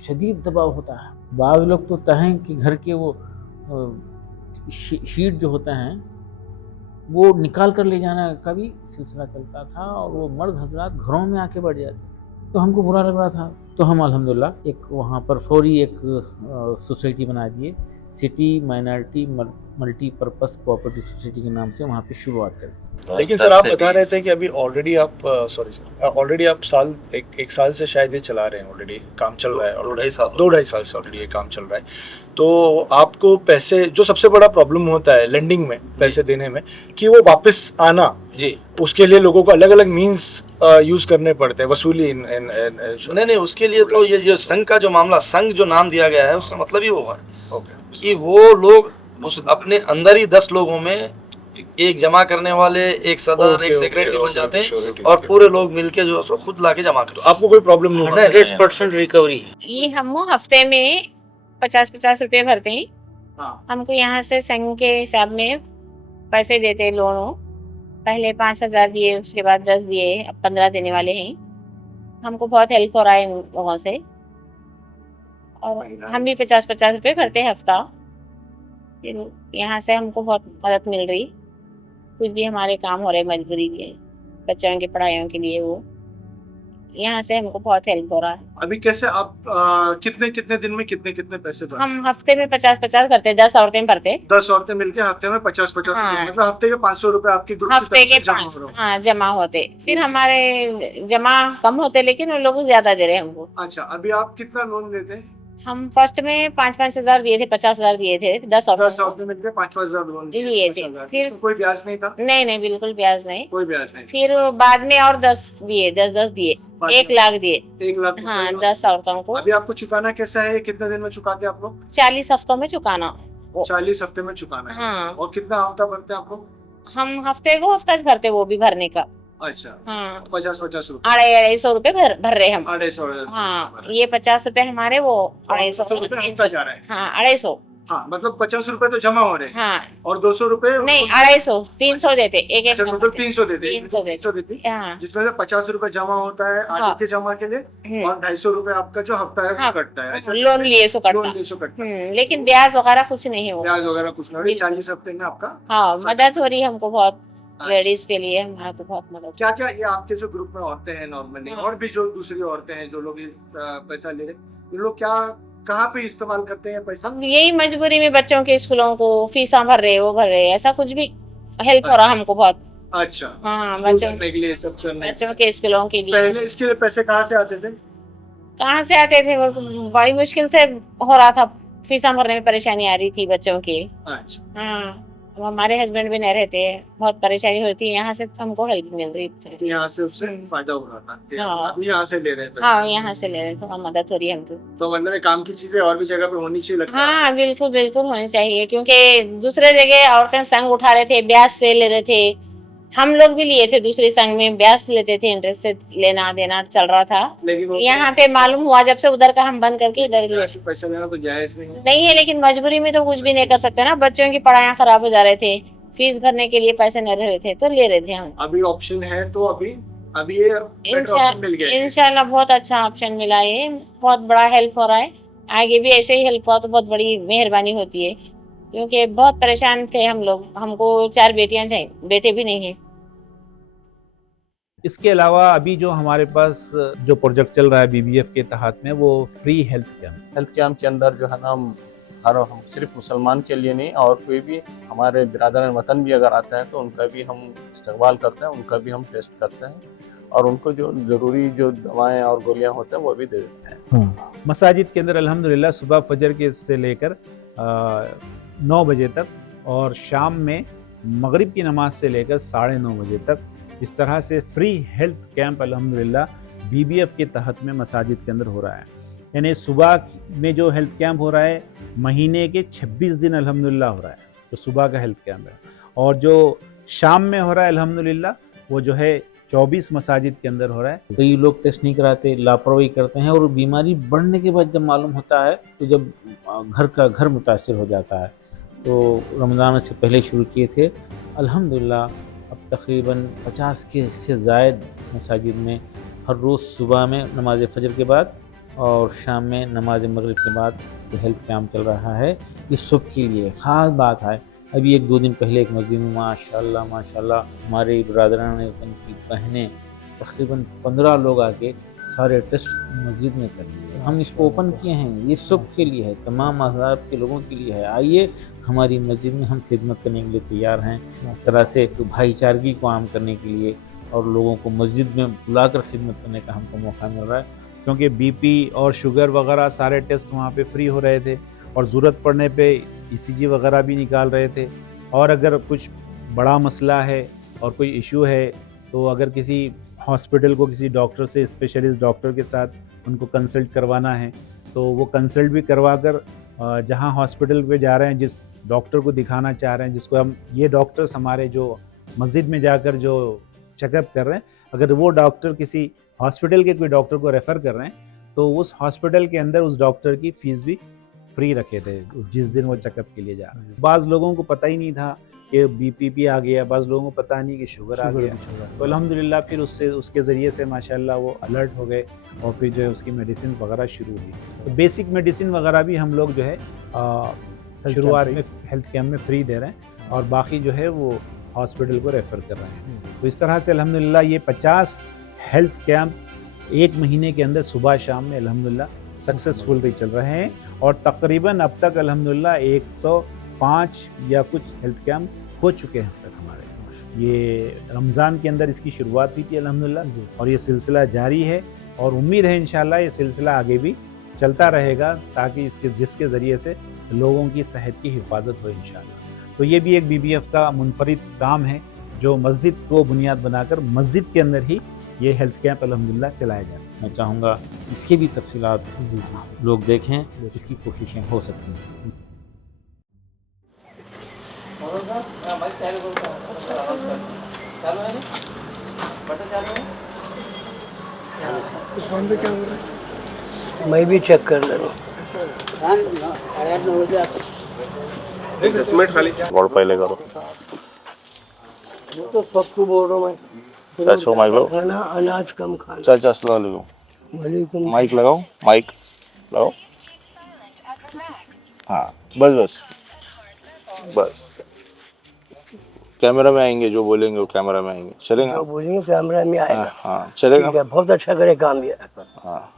शदीद दबाव होता है। बाज़ लोग तो तहें कि घर के वो शीट जो होते हैं वो निकाल कर ले जाने का भी सिलसिला चलता था और वो मर्द हजरात घरों में आके बैठ जाते थे। तो हमको बुरा लग रहा था, तो हम अल्हम्दुलिल्लाह एक वहाँ पर फौरी एक सोसाइटी बना दिए, city minority multipurpose cooperative society के नाम से वहाँ पे शुरुआत कर दी। लेकिन सर आप बता रहे थे कि अभी ऑलरेडी आप ऑलरेडी आप एक साल से शायद ये चला रहे हैं, ऑलरेडी काम चल रहा है, और 2-2.5 साल से ऑलरेडी ये काम चल रहा है। तो आपको पैसे, जो सबसे बड़ा प्रॉब्लम होता है लेंडिंग में, पैसे देने में, कि वो वापस आना जी, उसके लिए लोगों को अलग अलग मीन्स यूज करने पड़ते हैं, वसूली नहीं, उसके लिए तो ये जो संघ का जो मामला, संघ जो नाम दिया गया है उसका मतलब ही वो है कि वो लोग उस अपने अंदर ही 10 लोगों में एक जमा करने वाले, एक सदर, एक सेक्रेटरी बन जाते हैं और पूरे लोग मिलके जो है खुद लाके जमा करते हैं। आपको कोई प्रॉब्लम नहीं है? 100% रिकवरी है। ये हम हफ्ते में 50-50 रुपए भरते हैं। हमको यहाँ से संघ के हिसाब में पैसे देते हैं, लोन। पहले 5,000 दिए, उसके बाद 10 दिए, अब 15 देने वाले हैं। हमको बहुत हेल्प हो रहा है इन लोगों से, और हम भी 50-50 रुपए भरते हैं हफ्ता। यहाँ से हमको बहुत मदद मिल रही, कुछ भी हमारे काम हो रहे मजबूरी के, बच्चों की पढ़ाइयों के लिए वो यहाँ से हमको बहुत हेल्प हो रहा है। अभी कैसे आप कितने कितने दिन में कितने कितने पैसे भरते? हम हफ्ते में 50-50 करते, 10 औरतें भरते। 10 औरतें मिलके हफ्ते में 50-50 हाँ। मतलब हफ्ते के 500 रुपए आपकी ग्रुप हफ्ते के जमा 5 हो रहा हाँ जमा होते, फिर हमारे जमा कम होते लेकिन उन लोग ज्यादा दे रहे हैं हमको। अच्छा, अभी आप कितना लोन लेते हैं? हम फर्स्ट में 5-5 हजार दिए थे, 50 हजार दिए थे, 10 औरतें मिलकर 5-5 हजार लोन लिए थे। फिर कोई ब्याज नहीं था? नहीं बिल्कुल ब्याज नहीं, कोई ब्याज नहीं। फिर बाद में और 10 दिए, 10 दिए, 1 लाख दिए। 1 लाख? हाँ 10 औरतों को। अभी आपको चुकाना कैसा है, कितने दिन में चुकाते हैं आप लोग? 40 हफ्तों में चुकाना। 40 हफ्ते में चुकाना है। हाँ। और कितना हफ्ता भरते हैं आप लोग? हम हफ्ते को हफ्ता भरते, वो भी भरने का। अच्छा। हाँ 50-50 रुपए, 250 रुपए भर रहे हम। 250। हाँ ये 50 रुपए हमारे, वो 250 हफ्ता जा रहा है। हाँ 250। हाँ मतलब 50 रुपए तो जमा हो रहे हैं। हाँ और 200 रुपए नहीं, 250, 300 देते एक एक। मतलब 300 देते, 300 देते, हाँ। जिसमें से 50 रुपए जमा होता है आगे के जमा के लिए, और 250 रुपए आपका जो हफ्ता है वो कटता है। लोन लिए सो कटता, लेकिन ब्याज वगैरह कुछ नहीं हो। ब्याज वगैरह कुछ नहीं। 40 हफ्ते में आपका हाँ मदद हो रही है हमको बहुत, लेडीज के लिए हमारे को बहुत मदद। क्या क्या ये आपके जो ग्रुप में औरतें हैं नॉर्मली, और भी जो दूसरी औरतें हैं जो लोग पैसा ले रहे हैं, ये लोग क्या कहाँ पे इस्तेमाल करते हैं पैसा? हम यही मजबूरी में बच्चों के स्कूलों को फीसा भर रहे, वो भर रहे, ऐसा कुछ भी हेल्प हो रहा हमको बहुत। अच्छा। हाँ बच्चों के लिए, सब बच्चों के स्कूलों के लिए। पहले इसके लिए पैसे कहाँ से आते थे? कहाँ से आते थे, वो बड़ी मुश्किल से हो रहा था, फीसा भरने में परेशानी आ रही थी बच्चों की। अच्छा। हाँ हमारे हस्बैंड भी नहीं रहते, बहुत परेशानी होती है, यहाँ से तो हमको हेल्प मिल रही है। यहाँ से उससे फायदा हो रहा था। हाँ। अभी यहाँ से ले रहे हैं। हाँ यहाँ से ले रहे हैं, तो मदद हो रही है हमको। तो मतलब काम की चीजें और भी जगह पे होनी चाहिए लगता है। हाँ बिल्कुल बिल्कुल होनी चाहिए, क्योंकि दूसरे जगह औरतें संग उठा रहे थे, ब्याज से ले रहे थे, हम लोग भी लिए थे दूसरे संग में, ब्याज लेते थे, इंटरेस्ट से लेना देना चल रहा था। लेकिन यहाँ पे मालूम हुआ जब से उधर का हम बंद करके इधर ले। पैसा लेना तो जायज नहीं है, लेकिन मजबूरी में तो कुछ भी नहीं कर सकते ना, बच्चों की पढ़ाई खराब हो जा रहे थे, फीस भरने के लिए पैसे नहीं रहे थे, तो ले रहे थे हम। अभी ऑप्शन है तो अभी ये ऑप्शन मिल गया। इंशाल्लाह बहुत अच्छा ऑप्शन मिला, ये बहुत बड़ा हेल्प हो रहा है। आगे भी ऐसे ही हेल्प हो तो बहुत बड़ी मेहरबानी होती है, क्योंकि बहुत परेशान थे हम लोग, हमको 4 बेटियां चाहिए, बेटे भी नहीं है। इसके अलावा अभी जो हमारे पास जो प्रोजेक्ट चल रहा है बीबीएफ के तहत में, वो फ्री हेल्थ कैंप के अंदर जो है ना, हम सिर्फ मुसलमान के लिए नहीं, और कोई भी हमारे बिरादरान वतन भी अगर आता है तो उनका भी हम इस्तेमाल करते हैं, उनका भी हम टेस्ट करते हैं, और उनको जो ज़रूरी जो दवाएं और गोलियां होते हैं वो भी दे देते हैं। मसाजिद के अंदर अल्हम्दुलिल्लाह सुबह फजर के से लेकर 9 बजे तक, और शाम में मगरिब की नमाज से लेकर 9:30 बजे तक इस तरह से फ्री हेल्थ कैंप अल्हम्दुलिल्लाह बीबीएफ के तहत में मसाजिद के अंदर हो रहा है। यानी सुबह में जो हेल्थ कैंप हो रहा है, महीने के 26 दिन अल्हम्दुलिल्लाह हो रहा है, तो सुबह का हेल्थ कैंप है। और जो शाम में हो रहा है अल्हम्दुलिल्लाह, वो जो है 24 मसाजिद के अंदर हो रहा है। कई लोग टेस्ट नहीं कराते, लापरवाही करते हैं, और बीमारी बढ़ने के बाद जब मालूम होता है तो जब घर मुतासिर हो जाता है। तो रमज़ान से पहले शुरू किए थे, अल्हम्दुलिल्लाह अब तकरीबन 50 के से ज़ायद मसाजिद में हर रोज़ सुबह में नमाज फजर के बाद और शाम में नमाज मगरिब के बाद जो हेल्थ कैंप चल रहा है, ये सब के लिए ख़ास बात है। अभी 1-2 दिन पहले एक मस्जिद में माशाल्लाह हमारे बरादरान की बहनें तकरीबन 15 लोग आके सारे टेस्ट मस्जिद में कर लिए। हम इसको ओपन किए हैं, ये सब के लिए है, तमाम मज़हब के लोगों के लिए है। आइए हमारी मस्जिद में, हम खिदमत करने के लिए तैयार हैं। इस तरह से तो भाईचारगी को आम करने के लिए और लोगों को मस्जिद में बुलाकर खिदमत करने का हमको मौका मिल रहा है, क्योंकि बीपी और शुगर वगैरह सारे टेस्ट वहाँ पे फ्री हो रहे थे, और ज़रूरत पड़ने पे ईसीजी वगैरह भी निकाल रहे थे। और अगर कुछ बड़ा मसला है और कोई इशू है, तो अगर किसी हॉस्पिटल को किसी डॉक्टर से, स्पेशलिस्ट डॉक्टर के साथ उनको कंसल्ट करवाना है, तो वो कंसल्ट भी करवा कर जहाँ हॉस्पिटल पे जा रहे हैं, जिस डॉक्टर को दिखाना चाह रहे हैं, जिसको हम ये डॉक्टर्स हमारे जो मस्जिद में जाकर जो चेकअप कर रहे हैं, अगर वो डॉक्टर किसी हॉस्पिटल के कोई डॉक्टर को रेफ़र कर रहे हैं, तो उस हॉस्पिटल के अंदर उस डॉक्टर की फ़ीस भी फ्री रखे थे जिस दिन वो चेकअप के लिए जा रहे हैं। बाज़ लोगों को पता ही नहीं था कि बीपी आ गया, बाज़ लोगों को पता नहीं कि शुगर आ गया, तो अल्हम्दुलिल्लाह फिर उसके ज़रिए से माशाल्लाह वो अलर्ट हो गए, और फिर जो है उसकी मेडिसिन वगैरह शुरू हुई। तो बेसिक मेडिसिन वगैरह भी हम लोग जो है शुरुआत में हेल्थ कैंप में फ्री दे रहे हैं, और बाकी जो है वो हॉस्पिटल को रेफ़र कर रहे हैं। तो इस तरह से अल्हम्दुलिल्लाह ये 50 हेल्थ कैंप 1 महीने के अंदर सुबह शाम में अल्हम्दुलिल्लाह सक्सेसफुल चल रहे हैं और तकरीबन अब तक अल्हम्दुलिल्लाह 105 या कुछ हेल्थ कैंप हो चुके हैं अब तक हमारे। ये रमज़ान के अंदर इसकी शुरुआत हुई थी अल्हम्दुलिल्लाह और ये सिलसिला जारी है और उम्मीद है इंशाल्लाह ये सिलसिला आगे भी चलता रहेगा ताकि जिसके ज़रिए से लोगों की सेहत की हिफाजत हो इंशाल्लाह। तो ये भी एक BBF का मुनफरिद काम है जो मस्जिद को बुनियाद बनाकर मस्जिद के अंदर ही ये हेल्थ कैंप अल्हम्दुलिल्लाह चलाया जाए। मैं चाहूँगा इसके भी तफसीलात लोग देखें, इसकी कोशिशें हो सकती हैं। मैं भी चेक कर ले रहा हूँ। 10 मिनट खाली और पहले करो। वो तो सबको बोल रहा हूँ मैं। चल माइक लगाओ। खाना अनाज कम खाना। चल अस्सलाम वालेकुम। माइक लगाओ, माइक लगाओ। हाँ बस कैमरा में आएंगे, जो बोलेंगे वो कैमरा में आएंगे। चलेंगे, जो बोलेंगे कैमरा में आएगा। हाँ चलेगा। बहुत अच्छा करे काम ये। हाँ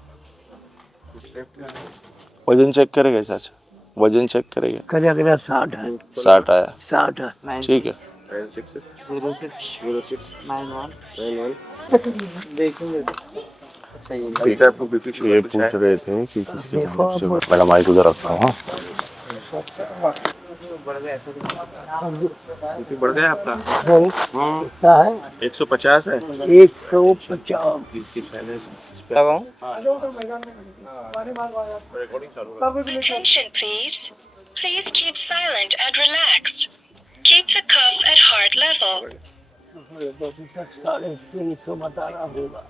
वजन चेक करेगा चाचा? वजन चेक करेगा? करेगा 60 है। 60 आया? 60 है। ठीक है। ये पूछ रहे थे कि किसके जानब से। मैडम माइक उधर रखता हूँ। बढ़ गया आपका? क्या है? 150 है। 150। Attention please. Please keep silent and relaxed. Keep the cuff at heart level. 350 बता रहा होगा।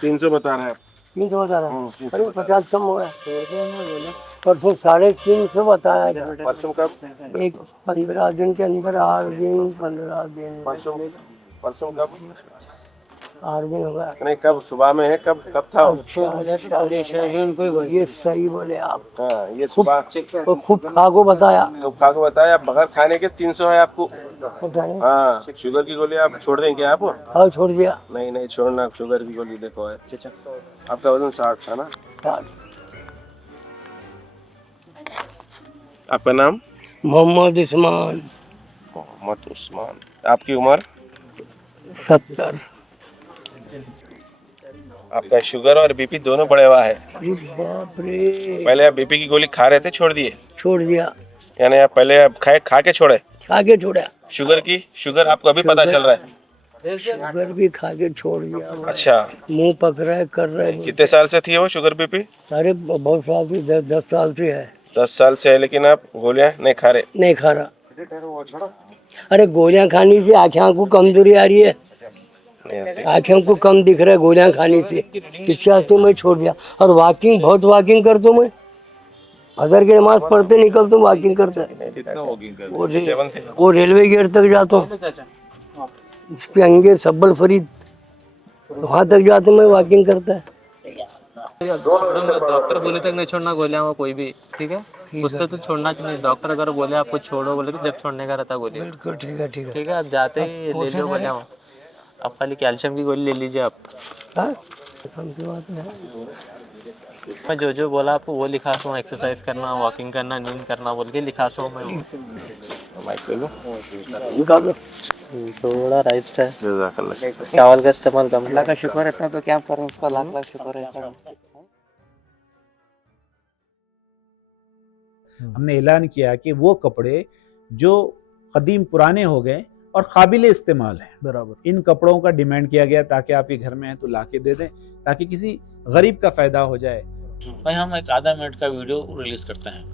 300 बता रहा है। 300 बता रहा है। अरे 50 कम हो गया। परसों 350 बताया था। परसों कब? 15 दिन के अंदर 8 दिन 15 दिन। परसों कब? 8 दिन हो गया। नहीं कब सुबह में है? कब था? ये सही बोले आप। हाँ ये सुबह खूब खा को बताया। बगैर खाने के 300 है आपको। हाँ शुगर की गोली आप छोड़ दें क्या आप? हाँ छोड़ दिया। नहीं छोड़ना, शुगर की गोली देखो है। आपका वजन 60 था ना? 60। आपका नाम? मोहम्मद उस्मान। मोहम्मद उस्मान। आपकी उम्र? 70। आपका शुगर और बीपी दोनों बढ़े हुआ है? बाप रे। पहले आप बीपी की गोली खा रहे थे, छोड़ दिए? छोड़ दिया। यानी आप पहले आप खा के छोड़े? खा के छोड़ा। शुगर आपको अभी पता चल रहा है? शुगर भी खा के छोड़ दिया। अच्छा। मुंह पक रहा है, कर रहे हैं। कितने साल से थी वो शुगर बीपी? अरे बहुत साल से, 10 साल से है। 10 साल से है, लेकिन आप गोलियां नहीं खा रहे? नहीं खा रहा। अरे गोलियां खाने से आँखों को कमजोरी आ रही है, आँखों को कम दिख रहा है गोलियां खाने से। इसके वास्ते मैं छोड़ दिया। और वॉकिंग, बहुत वॉकिंग करता हूँ मैं। अदर की नमाज पढ़ते निकलता हूँ, वॉकिंग करता है। वो रेलवे गेट तक जाता हूँ, उसके अंगे सब्बल फरीद, वहाँ तक जाता हूँ मैं, वॉकिंग करता है। डॉक्टर बोले तक नहीं छोड़ना गोलियां, वो कोई भी ठीक है, उससे तो छोड़ना चाहिए। डॉक्टर अगर बोले आपको छोड़ो, बोले तो जब छोड़ने का रहता गोली। बिल्कुल ठीक है, ठीक है। आप जाते ही ले लो गोलियां। आप खाली कैल्शियम की गोली ले लीजिए आप। मैं जो बोला आपको वो लिखा सो, एक्सरसाइज करना, वॉकिंग करना, नींद करना बोल के लिखा सो मैं। थोड़ा राइट है, चावल का इस्तेमाल कम। अल्लाह का शुक्र है, इतना तो क्या करें, उसका लाख लाख शुक्र है। हमने ऐलान किया कि वो कपड़े जो कदीम पुराने हो गए और काबिल इस्तेमाल है, बराबर इन कपड़ों का डिमांड किया गया ताकि आप ये घर में हैं तो ला के दे दें, ताकि किसी गरीब का फायदा हो जाए। भाई हम एक आधा मिनट का वीडियो रिलीज करते हैं,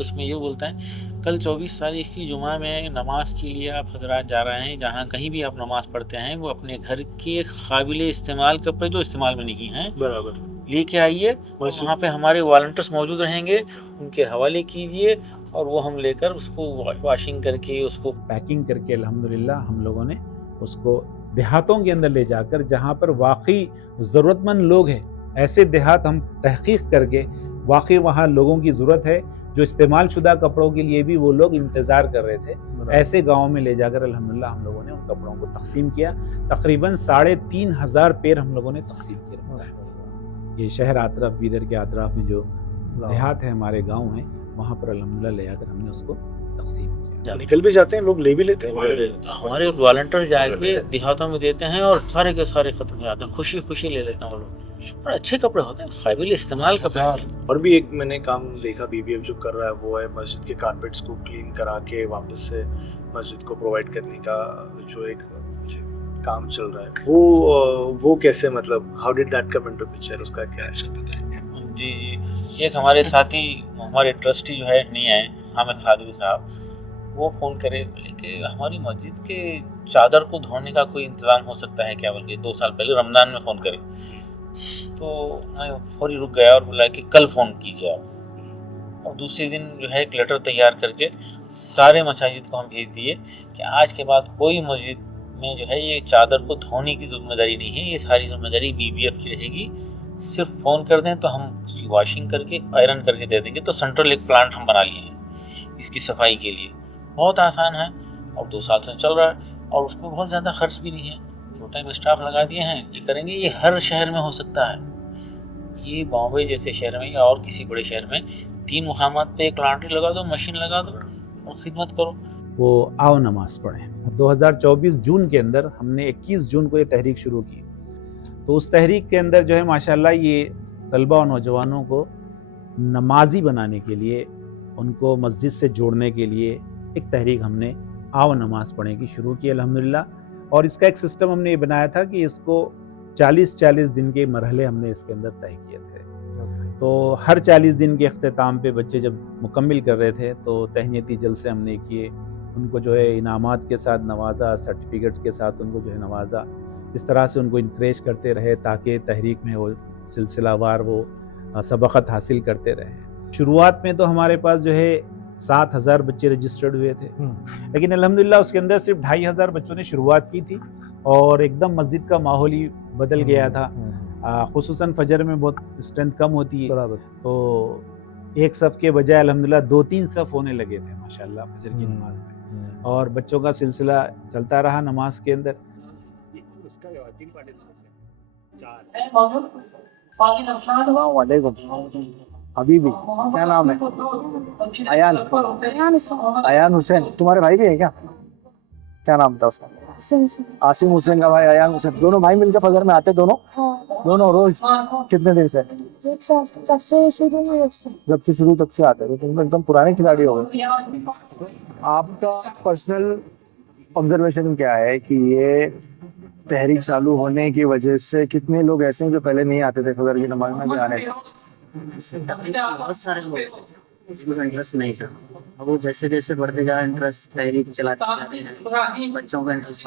उसमें ये बोलते हैं कल 24 तारीख की जुमा में नमाज के लिए आप हजरात जा रहे हैं, जहाँ कहीं भी आप नमाज पढ़ते हैं वो अपने घर के काबिल इस्तेमाल कपड़े जो इस्तेमाल में नहीं हैं बराबर लेके आइए। वहाँ पे हमारे वॉलंटियर्स मौजूद रहेंगे, उनके हवाले कीजिए और वो हम लेकर उसको वॉशिंग करके उसको पैकिंग करके अल्हम्दुलिल्लाह हम लोगों ने उसको देहातों के अंदर ले जाकर, जहाँ पर वाकई ज़रूरतमंद लोग हैं, ऐसे देहात हम तहकीक करके वाकई वहाँ लोगों की ज़रूरत है जो इस्तेमाल शुदा कपड़ों के लिए भी वो लोग इंतज़ार कर रहे थे, ऐसे गाँव में ले जाकर अल्हम्दुलिल्लाह हम लोगों ने उन कपड़ों को तकसीम किया। तकरीबन 3,500 पेयर हम लोगों ने तकसीम किए। ये शहर आतराफ, बीदर के आतराफ में जो देहात है, हमारे गांव हैं, वहाँ पर अल्हम्दुलिल्लाह ले आकर हमने उसको तकसीम किया। निकल भी जाते हैं लोग, ले भी लेते हैं। हमारे वॉलंटियर जाके देहातों में देते हैं और सारे के सारे खत्म हो जाते हैं, खुशी खुशी ले लेते हैं वो लोग। और अच्छे कपड़े होते हैं, काबिल इस्तेमाल कपड़े। और भी एक मैंने काम देखा बीबीएफ जो कर रहा है वो है मस्जिद के कारपेट्स को क्लीन करा के वापस से मस्जिद को प्रोवाइड करने का जो एक काम चल रहा है, वो कैसे, मतलब how did that come into picture, उसका क्या है सब बताएंगे? जी जी, एक हमारे साथी, हमारे ट्रस्टी जो है नहीं आए, हामिद खादवी साहब, वो फ़ोन करे बोले कि हमारी मस्जिद के चादर को धोने का कोई इंतज़ाम हो सकता है क्या, बल्कि 2 साल पहले रमज़ान में फ़ोन करे। तो मैं फौरी रुक गया और बोला कि कल फ़ोन कीजिए आप। और दूसरे दिन जो है एक लेटर तैयार करके सारे मसाजिद को हम भेज दिए कि आज के बाद कोई मस्जिद में जो है ये चादर को धोने की जिम्मेदारी नहीं है, ये सारी जिम्मेदारी बीबीएफ की रहेगी। सिर्फ फ़ोन कर दें तो हम उसकी वॉशिंग करके आयरन करके दे देंगे। तो सेंट्रल एक प्लांट हम बना लिए हैं इसकी सफाई के लिए, बहुत आसान है और 2 साल से चल रहा है और उसमें बहुत ज़्यादा खर्च भी नहीं है। छोटा टाइम स्टाफ लगा दिए हैं, ये करेंगे। ये हर शहर में हो सकता है। ये बॉम्बे जैसे शहर में या और किसी बड़े शहर में 3 मुकामात पे एक लॉन्ड्री लगा दो, मशीन लगा दो और खिदमत करो। वो आओ नमाज पढ़ें। 2024 जून के अंदर हमने 21 जून को ये तहरीक शुरू की। तो उस तहरीक के अंदर जो है माशाल्लाह ये तलबा और नौजवानों को नमाजी बनाने के लिए, उनको मस्जिद से जोड़ने के लिए एक तहरीक हमने आओ नमाज पढ़ने की शुरू की अल्हम्दुलिल्लाह। और इसका एक सिस्टम हमने ये बनाया था कि इसको 40-40 दिन के मरहले हमने इसके अंदर तय किए थे। तो हर 40 दिन के अख्ताम पे बच्चे जब मुकम्मिल कर रहे थे तो तहनीती जलसे हमने किए, उनको जो है इनामात के साथ नवाजा, सर्टिफिकेट्स के साथ उनको जो है नवाजा। इस तरह से उनको इनक्रेज करते रहे ताकि तहरीक में वो सिलसिलावार वो सबक़त हासिल करते रहे। शुरुआत में तो हमारे पास जो है 7,000 बच्चे रजिस्टर्ड हुए थे, लेकिन अल्हम्दुलिल्लाह उसके अंदर सिर्फ 2,500 बच्चों ने शुरुआत की थी और एकदम मस्जिद का माहौल ही बदल गया था। खुसूसन फजर में बहुत स्ट्रेंथ कम होती है, तो एक सफ़ के बजाय अल्हम्दुलिल्लाह 2-3 सफ़ होने लगे थे माशाल्लाह फजर की नमाज में। और बच्चों का सिलसिला चलता रहा नमाज के अंदर। हबीबी, क्या नाम है? अयान हुसैन। तुम्हारे भाई भी है क्या? क्या नाम था उसका? आसिम हुसैन का भाई अयान हुसैन। दोनों भाई मिलकर फजर में आते दोनों? दोनों रोज? कितने देर से? 1 साल, जब से शुरू तब से आते थे। तुम एकदम पुराने खिलाड़ी हो गए। आपका पर्सनल ऑब्जर्वेशन क्या है कि ये तहरीक चालू होने की वजह से कितने लोग ऐसे हैं जो पहले नहीं आते थे फजर की नमाज में आने? बहुत सारे लोग इसमें इंटरेस्ट नहीं था। अब वो जैसे जैसे बढ़ते जा इंटरेस्ट तहरीक चलाते जाते हैं, बच्चों का इंटरेस्ट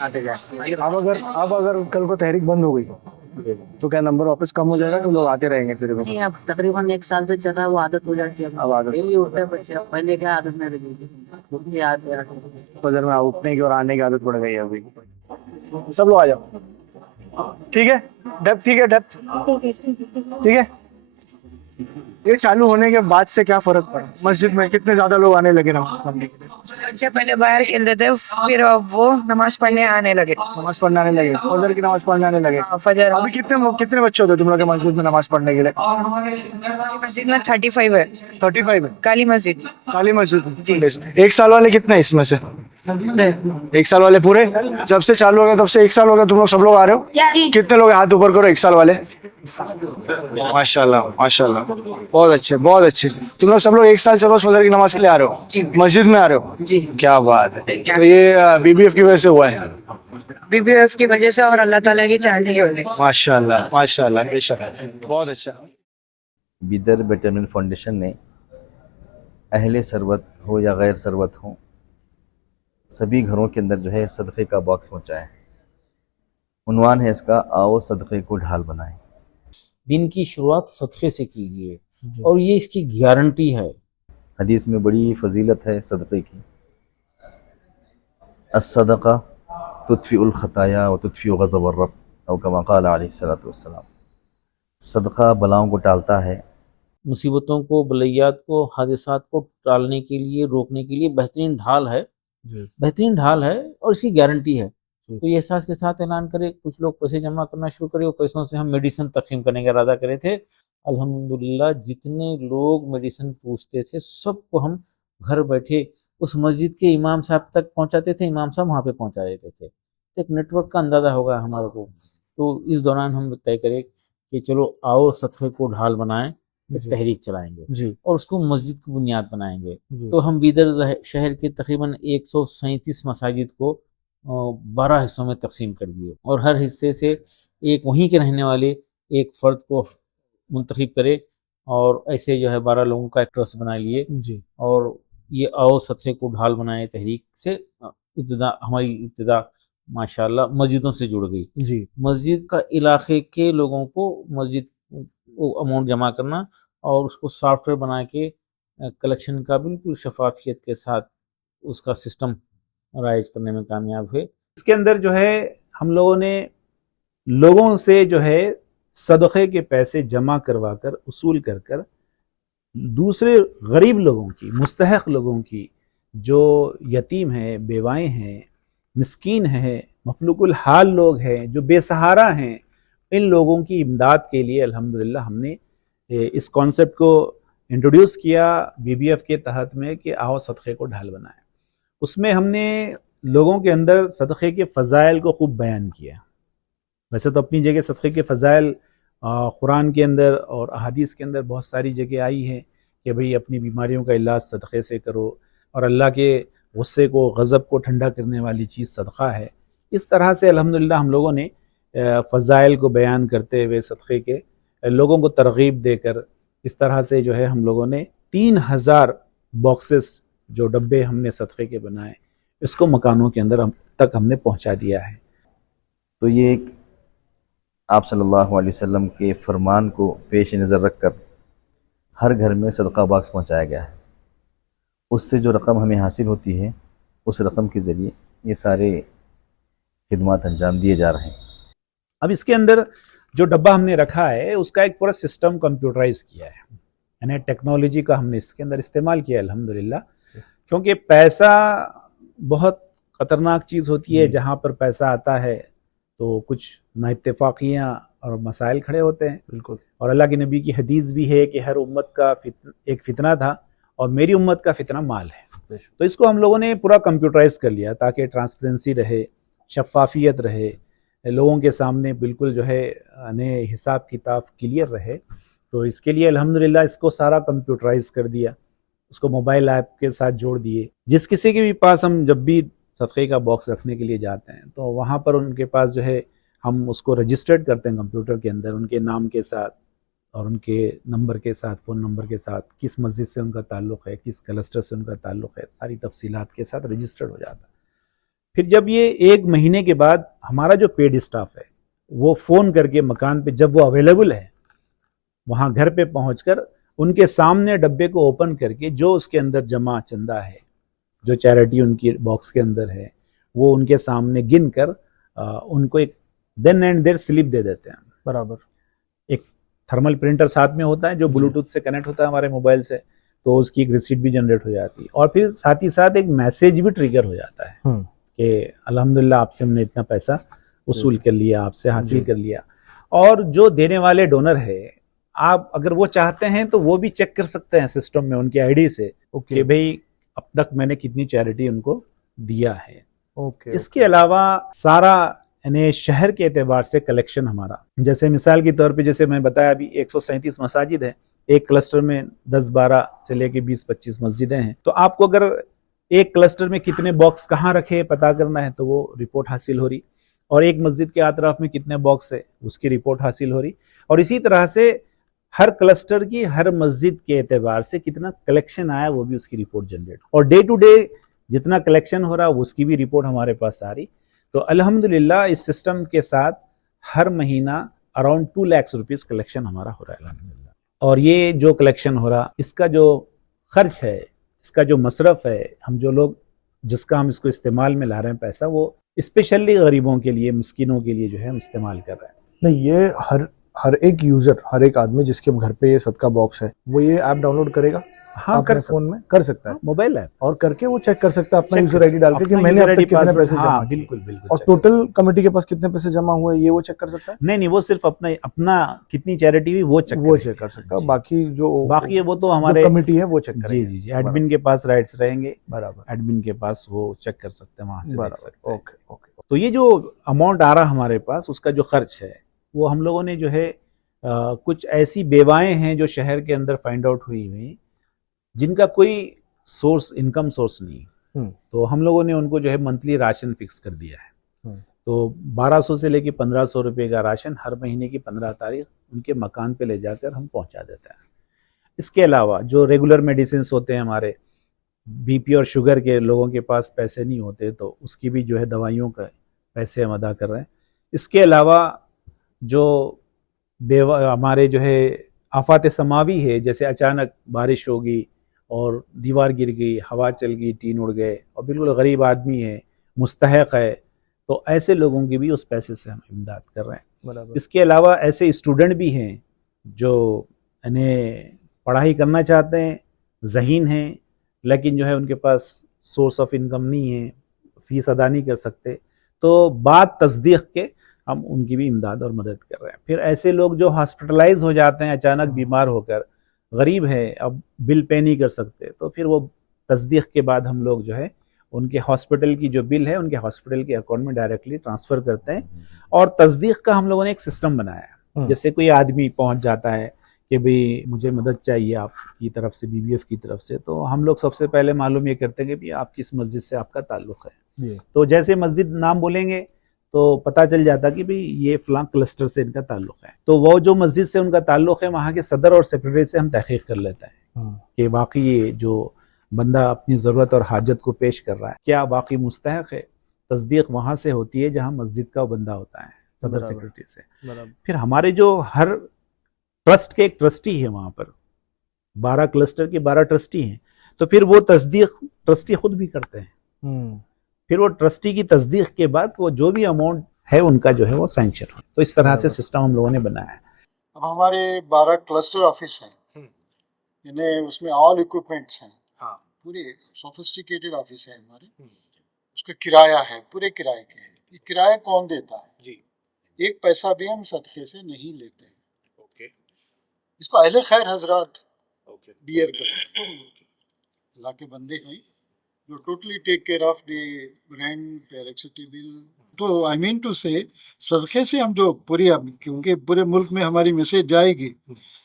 आते जाए। अब अगर कल को तहरीक बंद हो गई तो क्या नंबर वापस कम हो जाएगा तो लोग आते रहेंगे फिर? नहीं, अब तकरीबन 1 साल से चल रहा है, वो आदत हो जाती है। अब आदत डेली होता है बच्चे, अब पहले क्या आदत नहीं रही, आते फजर में उठने की और आने की आदत पड़ गई है अभी। सब लोग आ जाओ, ठीक है? डेप्थ ठीक है? डेप्थ ठीक है? ये चालू होने के बाद से क्या फर्क पड़ा मस्जिद में? कितने ज्यादा लोग आने लगे नमाज पढ़ने के लिए? बच्चे पहले बाहर खेलते थे, फिर वो नमाज पढ़ने आने लगे। नमाज पढ़ने आने लगे, फजर की नमाज पढ़ने आने लगे। फजर। अभी कितने बच्चे होते तुम लोग के मस्जिद में नमाज पढ़ने के लिए? मस्जिद में 35 है। 35 है? काली मस्जिद। काली मस्जिद। 1 साल वाले कितने इसमें से? 1 साल वाले पूरे? जब से चालू हो गया तब से 1 साल हो गया तुम लोग सब लोग आ रहे हो? कितने लोग हाथ ऊपर करो 1 साल वाले? माशाल्लाह माशाल्लाह, बहुत अच्छे बहुत अच्छे। तुम लोग सब लोग 1 साल से रोज फजर की नमाज के लिए आ रहे हो, मस्जिद में आ रहे हो? जी। क्या बात है। तो ये बीबीएफ की वजह से हुआ है? बीबीएफ की वजह से और अल्लाह ताला की चाहनी है। माशाल्लाह माशाल्लाह, बेशक, बहुत अच्छा। बीदर बेटरमेंट फाउंडेशन ने अहले सरबत हो या गैर सरबत हो, सभी घरों के अंदर जो है सदक़े का बॉक्स पहुँचाया है। उन्वान है इसका, आओ सदक़े को ढाल बनाएं। दिन की शुरुआत सदक़े से कीजिए और ये इसकी गारंटी है। हदीस में बड़ी फजीलत है सदक़े की। अस्सदक़ा तुत्फ़िउल ख़ताया व तुत्फ़िउ ग़ज़ब अर्रब औ कमा क़ाल अलैहिस्सलातु वस्सलाम। सदक़ा बलाओं को टालता है। मुसीबतों को, बलैयात को, हादिसात को टालने के लिए, रोकने के लिए बेहतरीन ढाल है बेहतरीन ढाल है और इसकी गारंटी है। तो ये एहसास के साथ ऐलान करे, कुछ लोग पैसे जमा करना शुरू करे और पैसों से हम मेडिसिन तकसीम करने का इरादा करे थे। अल्हम्दुलिल्लाह जितने लोग मेडिसिन पूछते थे सबको हम घर बैठे उस मस्जिद के इमाम साहब तक पहुंचाते थे, इमाम साहब वहाँ पे पहुंचा देते थे। तो एक नेटवर्क का अंदाज़ा होगा हमारे को। तो इस दौरान हम तय करें कि चलो आओ सतहे को ढाल बनाएं, एक तहरीक चलाएंगे और उसको मस्जिद की बुनियाद बनाएंगे। तो हम बीदर शहर के तकरीबन 137 मसाजिद को 12 हिस्सों में तकसीम कर दिए और हर हिस्से से एक वहीं के रहने वाले एक फ़र्द को मुंतखब करे और ऐसे जो है 12 लोगों का एक ट्रस्ट बना लिए और ये आओ सतहे को ढाल बनाए तहरीक से हमारी इब्तिदा माशाल्लाह मस्जिदों से जुड़ गई। मस्जिद का इलाके के लोगों को मस्जिद को अमाउंट जमा करना और उसको सॉफ्टवेयर बना के कलेक्शन का बिल्कुल शफाफियत के साथ उसका सिस्टम राइज करने में कामयाब हुए। इसके अंदर जो है हम लोगों ने लोगों से जो है सदक़े के पैसे जमा करवा कर उसूल कर कर दूसरे गरीब लोगों की, मुस्तहक़ लोगों की, जो यतीम हैं, बेवाएँ हैं, मिस्कीन हैं, मफलूकुल हाल लोग हैं, जो बेसहारा हैं, इन लोगों की इमदाद के लिए अल्हम्दुलिल्लाह हमने इस कॉन्सेप्ट को इंट्रोड्यूस किया BBF के तहत में कि आओ सदक़े को ढाल बनाएं। उसमें हमने लोगों के अंदर सदक़े के फ़ज़ाइल को खूब बयान किया। वैसे तो अपनी जगह सदक़े के फ़ज़ाइल कुरान के अंदर और अहादीस के अंदर बहुत सारी जगह आई है कि भाई अपनी बीमारियों का इलाज सदक़े से करो और अल्लाह के गुस्से को, गज़ब को ठंडा करने वाली चीज़ सदक़ा है। इस तरह से अल्हम्दुलिल्लाह हम लोगों ने फ़ज़ाइल को बयान करते हुए सदक़े के लोगों को तरग़ीब देकर इस तरह से जो है हम लोगों ने 3000 बॉक्सेस जो डब्बे हमने सदक़े के बनाए इसको मकानों के अंदर तक हमने पहुंचा दिया है। तो ये एक आप सल्लल्लाहु अलैहि वसल्लम के फरमान को पेश नज़र रख कर हर घर में सदका बॉक्स पहुंचाया गया है। उससे जो रकम हमें हासिल होती है उस रकम के ज़रिए ये सारे खिदमात अंजाम दिए जा रहे हैं। अब इसके अंदर जो डब्बा हमने रखा है उसका एक पूरा सिस्टम कंप्यूटराइज किया है, यानी टेक्नोलॉजी का हमने इसके अंदर इस्तेमाल किया अल्हम्दुलिल्लाह। क्योंकि पैसा बहुत ख़तरनाक चीज़ होती है, जहाँ पर पैसा आता है तो कुछ नाइत्तेफाकियाँ और मसाइल खड़े होते हैं। बिल्कुल। और अल्लाह के नबी की हदीस भी है कि हर उम्मत का एक फ़ितना था और मेरी उम्मत का फ़ितना माल है। तो इसको हम लोगों ने पूरा कंप्यूटराइज कर लिया ताकि ट्रांसपेरेंसी रहे, शफाफियत रहे, लोगों के सामने बिल्कुल जो है हिसाब किताब क्लियर रहे। तो इसके लिए अल्हम्दुलिल्लाह इसको सारा कंप्यूटराइज कर दिया, उसको मोबाइल ऐप के साथ जोड़ दिए। जिस किसी के भी पास हम जब भी सदक़े का बॉक्स रखने के लिए जाते हैं तो वहाँ पर उनके पास जो है हम उसको रजिस्टर्ड करते हैं कंप्यूटर के अंदर, उनके नाम के साथ और उनके नंबर के साथ, फ़ोन नंबर के साथ, किस मस्जिद से उनका ताल्लुक़ है, किस क्लस्टर से उनका ताल्लुक़ है, सारी तफसीलात के साथ रजिस्टर्ड हो जाता है। फिर जब ये 1 महीने के बाद हमारा जो पेड स्टाफ है वो फ़ोन करके मकान पे जब वो अवेलेबल है वहाँ घर पे पहुँचकर उनके सामने डब्बे को ओपन करके जो उसके अंदर जमा चंदा है, जो चैरिटी उनकी बॉक्स के अंदर है, वो उनके सामने गिन कर उनको एक देन एंड देयर स्लिप दे देते हैं। बराबर। एक थर्मल प्रिंटर साथ में होता है जो ब्लूटूथ से कनेक्ट होता है हमारे मोबाइल से, तो उसकी एक रिसीट भी जनरेट हो जाती है और फिर साथ ही साथ एक मैसेज भी ट्रिगर हो जाता है कि अल्हम्दुलिल्लाह आपसे हमने इतना पैसा वसूल कर लिया, आपसे हासिल कर लिया। और जो देने वाले डोनर है, आप अगर वो चाहते हैं तो वो भी चेक कर सकते हैं सिस्टम में उनकी आईडी से कि भाई अब तक मैंने कितनी चैरिटी उनको दिया है। इसके अलावा सारा यानी शहर के एतबार से कलेक्शन हमारा, जैसे मिसाल के तौर पे जैसे मैं बताया अभी 137 मसाजिद हैं, एक क्लस्टर में 10-12 से लेके 20-25 मस्जिदें हैं। तो आपको अगर एक क्लस्टर में कितने बॉक्स कहाँ रखे पता करना है तो वो रिपोर्ट हासिल हो रही, और एक मस्जिद के अतराफ में कितने बॉक्स है उसकी रिपोर्ट हासिल हो रही, और इसी तरह से हर क्लस्टर की हर मस्जिद के एतबार से कितना कलेक्शन आया वो भी उसकी रिपोर्ट जनरेट, और डे टू डे जितना कलेक्शन हो रहा उसकी भी रिपोर्ट हमारे पास आ रही। तो अल्हम्दुलिल्लाह इस सिस्टम के साथ हर महीना अराउंड 2 लाख रुपीस कलेक्शन हमारा हो रहा है अल्हम्दुलिल्लाह। और ये जो कलेक्शन हो रहा इसका जो खर्च है, इसका जो मसरफ है, हम जो लोग जिसका हम इसको इस्तेमाल में ला रहे हैं पैसा, वो स्पेशली गरीबों के लिए, मिस्किनों के लिए जो है हम इस्तेमाल कर रहे हैं। नहीं, ये हर एक यूज़र, हर एक आदमी जिसके घर पे ये सदका बॉक्स है वो ये ऐप डाउनलोड करेगा? हाँ, अपने कर फोन में कर सकता है, मोबाइल ऐप और करके वो चेक कर सकता है अपना check यूजर कर आईडी डाल के कि अपना मैंने अब user तक ID कितने password, पैसे हाँ, जमा किए, बिल्कुल बिल्कुल और check टोटल कमेटी के पास कितने पैसे जमा हुए ये वो चेक कर सकता है। नहीं, वो सिर्फ अपना कितनी चैरिटी हुई वो चेक कर सकता है, बाकी बाकी वो तो हमारे कमेटी है वो चेक जी करेगी। जी जी एडमिन के पास राइट्स रहेंगे, बराबर, एडमिन के पास वो चेक कर सकते हैं, वहां से देख सकते हैं। Okay okay. तो ये जो अमाउंट आ रहा हमारे पास, उसका जो खर्च है वो हम लोगों ने जो है कुछ ऐसी बेवाएं हैं जो शहर के अंदर फाइंड आउट हुई जिनका कोई सोर्स, इनकम सोर्स नहीं, तो हम लोगों ने उनको जो है मंथली राशन फिक्स कर दिया है। तो 1200 से लेके 1500 रुपये का राशन हर महीने की 15 तारीख उनके मकान पे ले जाकर हम पहुंचा देते हैं। इसके अलावा जो रेगुलर मेडिसिन होते हैं, हमारे बीपी और शुगर के लोगों के पास पैसे नहीं होते तो उसकी भी जो है दवाइयों का पैसे हम अदा कर रहे हैं। इसके अलावा जो हमारे जो है आफात समावी है, जैसे अचानक बारिश होगी और दीवार गिर गई, हवा चल गई, टीन उड़ गए और बिल्कुल गरीब आदमी है, मुस्तहक है, तो ऐसे लोगों की भी उस पैसे से हम इमदाद कर रहे हैं। इसके अलावा ऐसे स्टूडेंट भी हैं जो इन्हें पढ़ाई करना चाहते हैं, ज़हीन हैं, लेकिन जो है उनके पास सोर्स ऑफ इनकम नहीं है, फीस अदा नहीं कर सकते, तो बाद तस्दीक के हम उनकी भी इमदाद और मदद कर रहे हैं। फिर ऐसे लोग जो हॉस्पिटलाइज हो जाते हैं अचानक बीमार होकर, गरीब है, अब बिल पे नहीं कर सकते, तो फिर वो तस्दीक के बाद हम लोग जो है उनके हॉस्पिटल की जो बिल है उनके हॉस्पिटल के अकाउंट में डायरेक्टली ट्रांसफ़र करते हैं। और तस्दीक का हम लोगों ने एक सिस्टम बनाया है। जैसे कोई आदमी पहुंच जाता है कि भाई मुझे मदद चाहिए आपकी तरफ से, BBF की तरफ से, तो हम लोग सबसे पहले मालूम ये करते हैं कि भाई आप किस मस्जिद से आपका ताल्लुक़ है। तो जैसे मस्जिद नाम बोलेंगे तो पता चल जाता कि भाई ये फलां क्लस्टर से इनका ताल्लुक़ है। तो वो जो मस्जिद से उनका ताल्लुक़ है, वहाँ के सदर और सेक्रेटरी से हम तहक़ीक़ कर लेते हैं कि वाकई ये जो बंदा अपनी ज़रूरत और हाजत को पेश कर रहा है क्या वाकई मुस्तहक़ है। तस्दीक वहाँ से होती है जहाँ मस्जिद का बंदा होता है, सदर सेक्रेटरी से। फिर हमारे जो हर ट्रस्ट के एक ट्रस्टी है, वहाँ पर 12 क्लस्टर के 12 ट्रस्टी हैं, तो फिर वो तस्दीक ट्रस्टी खुद भी करते हैं। फिर वो ट्रस्टी की तस्दीक के बाद वो जो भी अमाउंट है उनका जो है वो सैंक्शन हो। तो इस तरह से सिस्टम हम लोगों ने बनाया है। अब हमारे 12 क्लस्टर ऑफिस हैं, इन्हें उसमें ऑल इक्विपमेंट्स हैं, पूरे सोफिस्टिकेटेड ऑफिस है हमारे। उसका किराया है, पूरे किराए के है। ये किराया कौन देता है जी? एक पैसा भी हम सदक़े से नहीं लेते हैं। ओके, इसको अहले खैर हजरात बियर करते हैं, अल्लाह के बंदे हैं जो totally take care of the rent, electricity bill. तो आई मीन टू से सदक़े से हम जो पूरी, क्योंकि पूरे मुल्क में हमारी मैसेज जाएगी,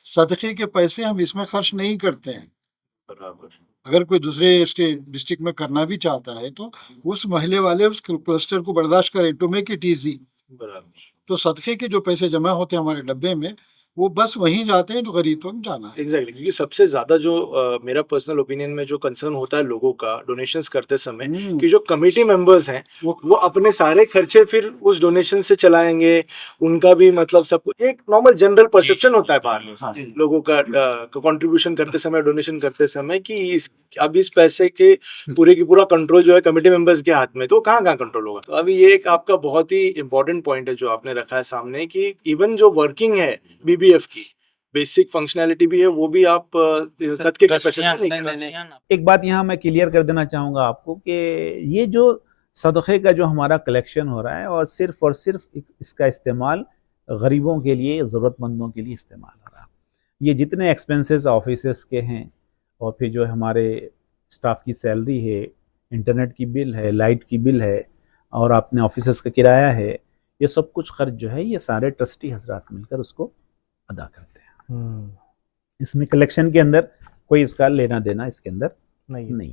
सदक़े के पैसे हम इसमें खर्च नहीं करते हैं। बराबर, अगर कोई दूसरे स्टेट डिस्ट्रिक्ट में करना भी चाहता है तो उस महल्ले वाले उस क्लस्टर को बर्दाश्त करें, टू मेक इट ईजी। बराबर, तो सदक़े के जो पैसे जमा होते हैं हमारे डब्बे में, वो बस वहीं जाते हैं जो गरीब तक जाना है। एग्जैक्टली, क्योंकि सबसे ज्यादा जो मेरा पर्सनल ओपिनियन में जो कंसर्न होता है लोगों का डोनेशंस करते समय, कि जो कमेटी मेंबर्स हैं वो अपने सारे खर्चे फिर उस डोनेशन से चलाएंगे। उनका भी मतलब सब एक नॉर्मल जनरल परसेप्शन होता है बाहर में लोगों का कंट्रीब्यूशन करते समय, डोनेशन करते समय, कि अब इस पैसे के पूरे की पूरा कंट्रोल जो है कमेटी मेंबर्स के हाथ में, तो कहाँ कंट्रोल होगा। तो अभी ये एक आपका बहुत ही इंपॉर्टेंट पॉइंट है जो आपने रखा है सामने, कि इवन जो वर्किंग है BBF की बेसिक फंक्शनैलिटी भी है, वो भी आप सदके के पैसे से नहीं। एक बात यहाँ मैं क्लियर कर देना चाहूँगा आपको कि ये जो सदक़े का जो हमारा कलेक्शन हो रहा है और सिर्फ इसका इस्तेमाल गरीबों के लिए, ज़रूरतमंदों के लिए इस्तेमाल हो रहा है। ये जितने एक्सपेंसेस ऑफिस के हैं और फिर जो हमारे स्टाफ की सैलरी है, इंटरनेट की बिल है, लाइट की बिल है और अपने ऑफिस का किराया है, ये सब कुछ खर्च जो है ये सारे ट्रस्टी हजरात मिलकर उसको अदा करते हैं। इसमें कलेक्शन के अंदर कोई इसका लेना देना इसके अंदर नहीं।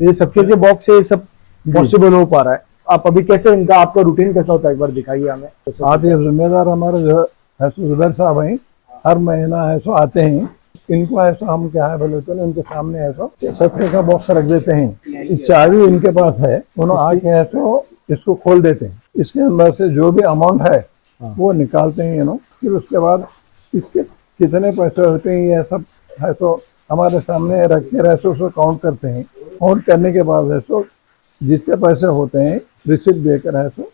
ये सबके के बॉक्स से ये सब पॉसिबल हो पा रहा है। आप अभी कैसे इनका आपका रूटीन कैसा होता है, एक बार दिखाइए हमें। आप ये जिम्मेदार हमारे जो है जुबैर साहब हैं, हर महीना है सो आते हैं। इनको ऐसा हम क्या है बोले तो इनके सामने है सो सदक़े का बॉक्स रख देते हैं, चाबी इनके पास है, उन्होंने आके है सो इसको खोल देते हैं। इसके अंदर से जो भी अमाउंट है वो निकालते हैं नो। फिर उसके बाद इसके कितने पैसे होते हैं ये सब है सो हमारे सामने रख के रैसो उसको काउंट करते हैं। काउंट करने के बाद है सो जितने पैसे होते हैं रिसिप्ट देकर है सो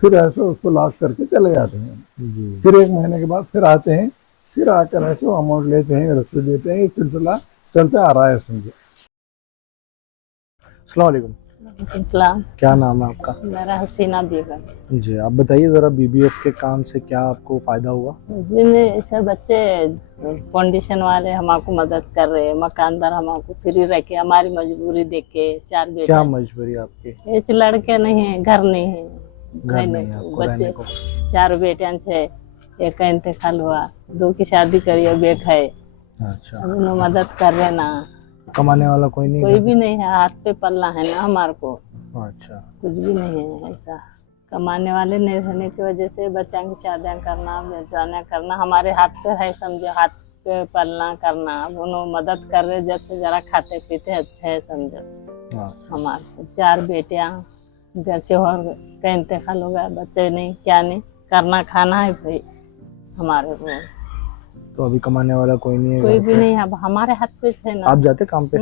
फिर है सो उसको लॉक करके चले जाते हैं। फिर एक महीने के बाद फिर आते हैं, फिर आकर है सो अमाउंट लेते हैं, रसीद देते हैं। ये सिलसिला चलते आ रहा है समझे। अस्सलाम वालेकुम। इस्लाम। क्या नाम है आपका? मेरा हसीना बेगम। जी, आप बताइए ज़रा बीबीएफ के काम से क्या आपको फ़ायदा हुआ? जिन ऐसे बच्चे फाउंडेशन वाले हमको मदद कर रहे हैं, मकानदार हमको फ्री रह के हमारी मजबूरी देख के 4 बेटे। क्या मजबूरी आपकी? एक लड़के नहीं है, घर नहीं है, घर नहीं है आपको रहने बच्चे को? 4 बेटे छे, एक का इंतकाल हुआ, 2 की शादी करी, अब एक है। अच्छा, अब उन्हें मदद कर रहे ना, कमाने वाला कोई नहीं कोई है? भी नहीं है, हाथ पे पल्ला है ना हमारे को, अच्छा, कुछ भी नहीं है ऐसा। कमाने वाले नहीं रहने की वजह से बच्चों की शादियाँ करना, बेचाना करना हमारे हाथ पे है, समझो, हाथ पे पलना करना। अब उन्होंने मदद कर रहे, जब से जरा खाते पीते अच्छे है, समझो। हमारे को 4 बेटियाँ, घर से और का इंतकाल हो गया, बच्चे नहीं, क्या नहीं, करना खाना है भाई हमारे को। तो अभी कमाने वाला कोई नहीं है? कोई घर भी पे? नहीं है, अब हमारे हाथ पे है ना। आप जाते काम पे?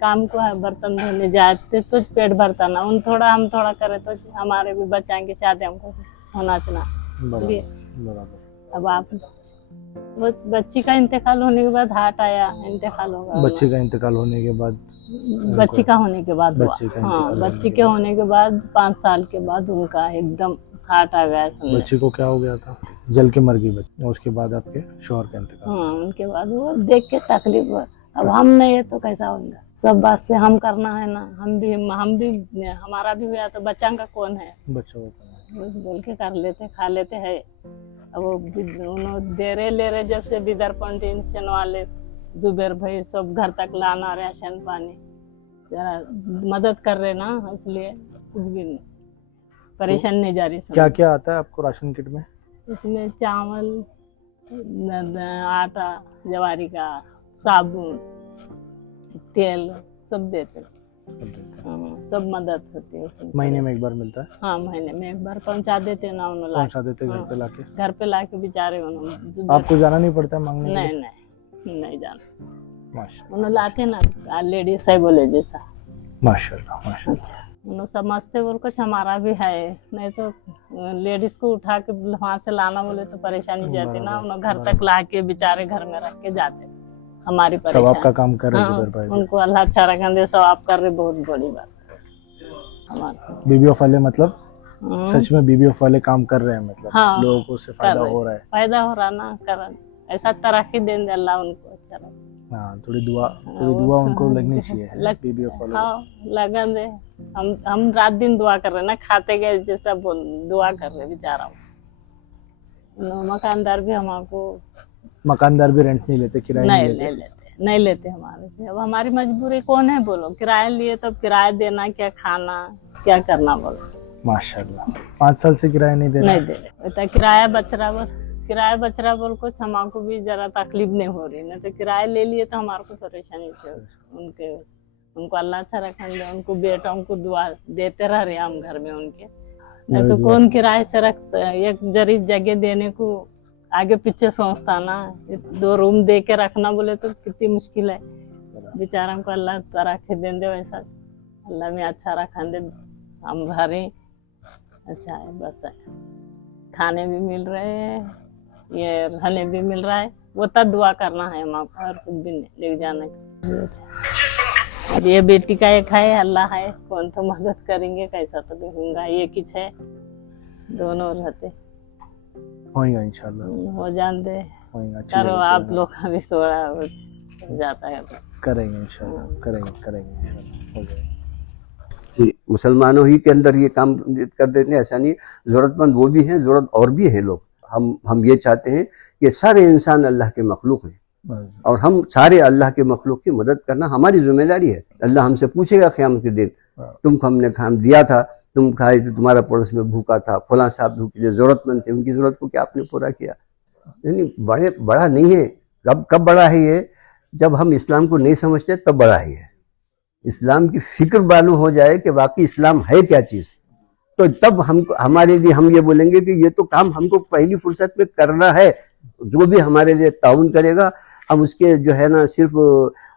काम को है, बर्तन धोने जाते तो पेट भरता ना, उन थोड़ा हम थोड़ा करे तो हमारे भी बच्चों की शादी हमको होना चाहिए, इसलिए। बराबर। अब आप वो बच्ची का इंतकाल होने के बाद हार्ट आया, इंतकाल होगा। बच्चे का इंतकाल होने के बाद? बच्ची का होने के बाद हुआ। बच्ची का हाँ, इंतकाल बच्ची के होने के बाद 5 साल के बाद उनका एकदम हार्ट आ गया, समझो। बच्ची को क्या हो गया था? जल के मर गई बच्ची, उसके बाद आपके शौहर का इंतकाल? हाँ, उनके बाद वो देख के तकलीफ हुआ। अब हम नहीं है तो कैसा होगा? सब बात से हम करना है ना, हम भी हमारा भी हुआ तो बच्चा का कौन है? बच्चों को बस बोल के कर लेते, खा लेते है। अब वो उन्होंने दे रहे ले रहे, जब से बिदर फाउंडेशन वाले जुबेर भाई सब घर तक लाना, राशन पानी जरा मदद कर रहे ना, इसलिए कुछ भी नहीं परेशान नहीं जा रही। क्या क्या आता है आपको राशन किट में? इसमें चावल, आटा, जवारी का, साबुन, तेल सब देते, सब मदद होती है उसमें। महीने में एक बार मिलता है? हाँ, महीने में एक बार पहुंचा देते ना, उन्होंने पहुंचा देते घर पे लाके? घर पे लाके बेचारे उन्होंने। आपको जाना नहीं पड़ता है मांगने? नहीं जाना, माशाल्लाह। उन्होंने लाते ना, लेडीज है बोले जैसा। माशाल्लाह माशाल्लाह। उन्होंने समझते बोल कुछ हमारा भी है, नहीं तो लेडीज को उठा के वहाँ से लाना बोले तो परेशानी जाती ना, उन्होंने घर तक ला के बेचारे घर में रख के जाते, हमारी परेशानी। सवाब का काम कर रहे हाँ, जुबेर भाई। उनको अल्लाह अच्छा रखने दे, सवाब कर रहे, बहुत बड़ी बात हमारे। बीबीएफ वाले मतलब सच में बीबीएफ वाले काम कर रहे हैं, मतलब हाँ, लोगों को उससे फायदा हो रहा है? फायदा हो रहा ना, कर ऐसा तरक्की दे दे अल्लाह उनको, अच्छा रहे। हाँ, थोड़ी दुआ उनको लगनी चाहिए बीबीएफ वालों। हाँ, लगन दे। हम रात दिन दुआ कर रहे ना, खाते गए जैसा दुआ कर रहे बेचारा। मकानदार भी हमको, मकानदार भी रेंट नहीं लेते, किराया नहीं लेते हमारे से। अब हमारी मजबूरी कौन है बोलो, किराया लिए तब किराया देना, क्या खाना, क्या करना बोलो। माशाल्लाह 5 साल से किराया नहीं दे रहे? नहीं दे रहे, किराया बच रहा बोल कुछ हमको भी जरा तकलीफ नहीं हो रही, नहीं तो किराया ले लिए तो हमारे को परेशानी थी। उनको अल्लाह अच्छा रखने दे, उनको बेटों को दुआ देते रह रहे हम घर में उनके, नहीं तो कौन किराए से रखता, एक जरी जगह देने को आगे पीछे सोचता ना, 2 रूम दे के रखना बोले तो कितनी मुश्किल है। बेचारा को अल्लाह तरक्की दे दे, वैसा अल्लाह में अच्छा रखने दे, हम रह रहे अच्छा है, बस है। खाने भी मिल रहे हैं, ये रहने भी मिल रहा है, वो तब दुआ करना है हमको, और कुछ भी नहीं ले जाने का। अब ये बेटी का एक है, अल्लाह है, कौन तो मदद करेंगे, कैसा तो देखूंगा, एक ही है, दोनों रहते होगा इंशाल्लाह, हो जान दे, होगा। करो आप लोग का भी थोड़ा हो जाता है, करेंगे इंशाल्लाह, करेंगे इंशाल्लाह, हो जाएगा। जी, मुसलमानों ही के अंदर ये काम कर देते हैं, ऐसा नहीं, ज़रूरतमंद वो भी हैं, ज़रूरत और भी है लोग। हम ये चाहते हैं कि सारे इंसान अल्लाह के मखलूक हैं और हम सारे अल्लाह के मखलूक की मदद करना हमारी जिम्मेदारी है। अल्लाह हमसे पूछेगा क़यामत के दिन, तुमको हमने काम दिया था, तुम खाए थे, तुम्हारा पड़ोस में भूखा था, फलां साहब भूखे थे, ज़रूरतमंद थे, उनकी ज़रूरत को क्या आपने पूरा किया? नहीं, बड़ा नहीं है। कब बड़ा है ये? जब हम इस्लाम को नहीं समझते तब बड़ा है ये। इस्लाम की फिक्र मालूम हो जाए कि वाकई इस्लाम है क्या चीज़, तो तब हमारे लिए हम ये बोलेंगे कि ये तो काम हमको पहली फुर्सत में करना है। जो भी हमारे लिए ताउन करेगा, हम उसके जो है ना सिर्फ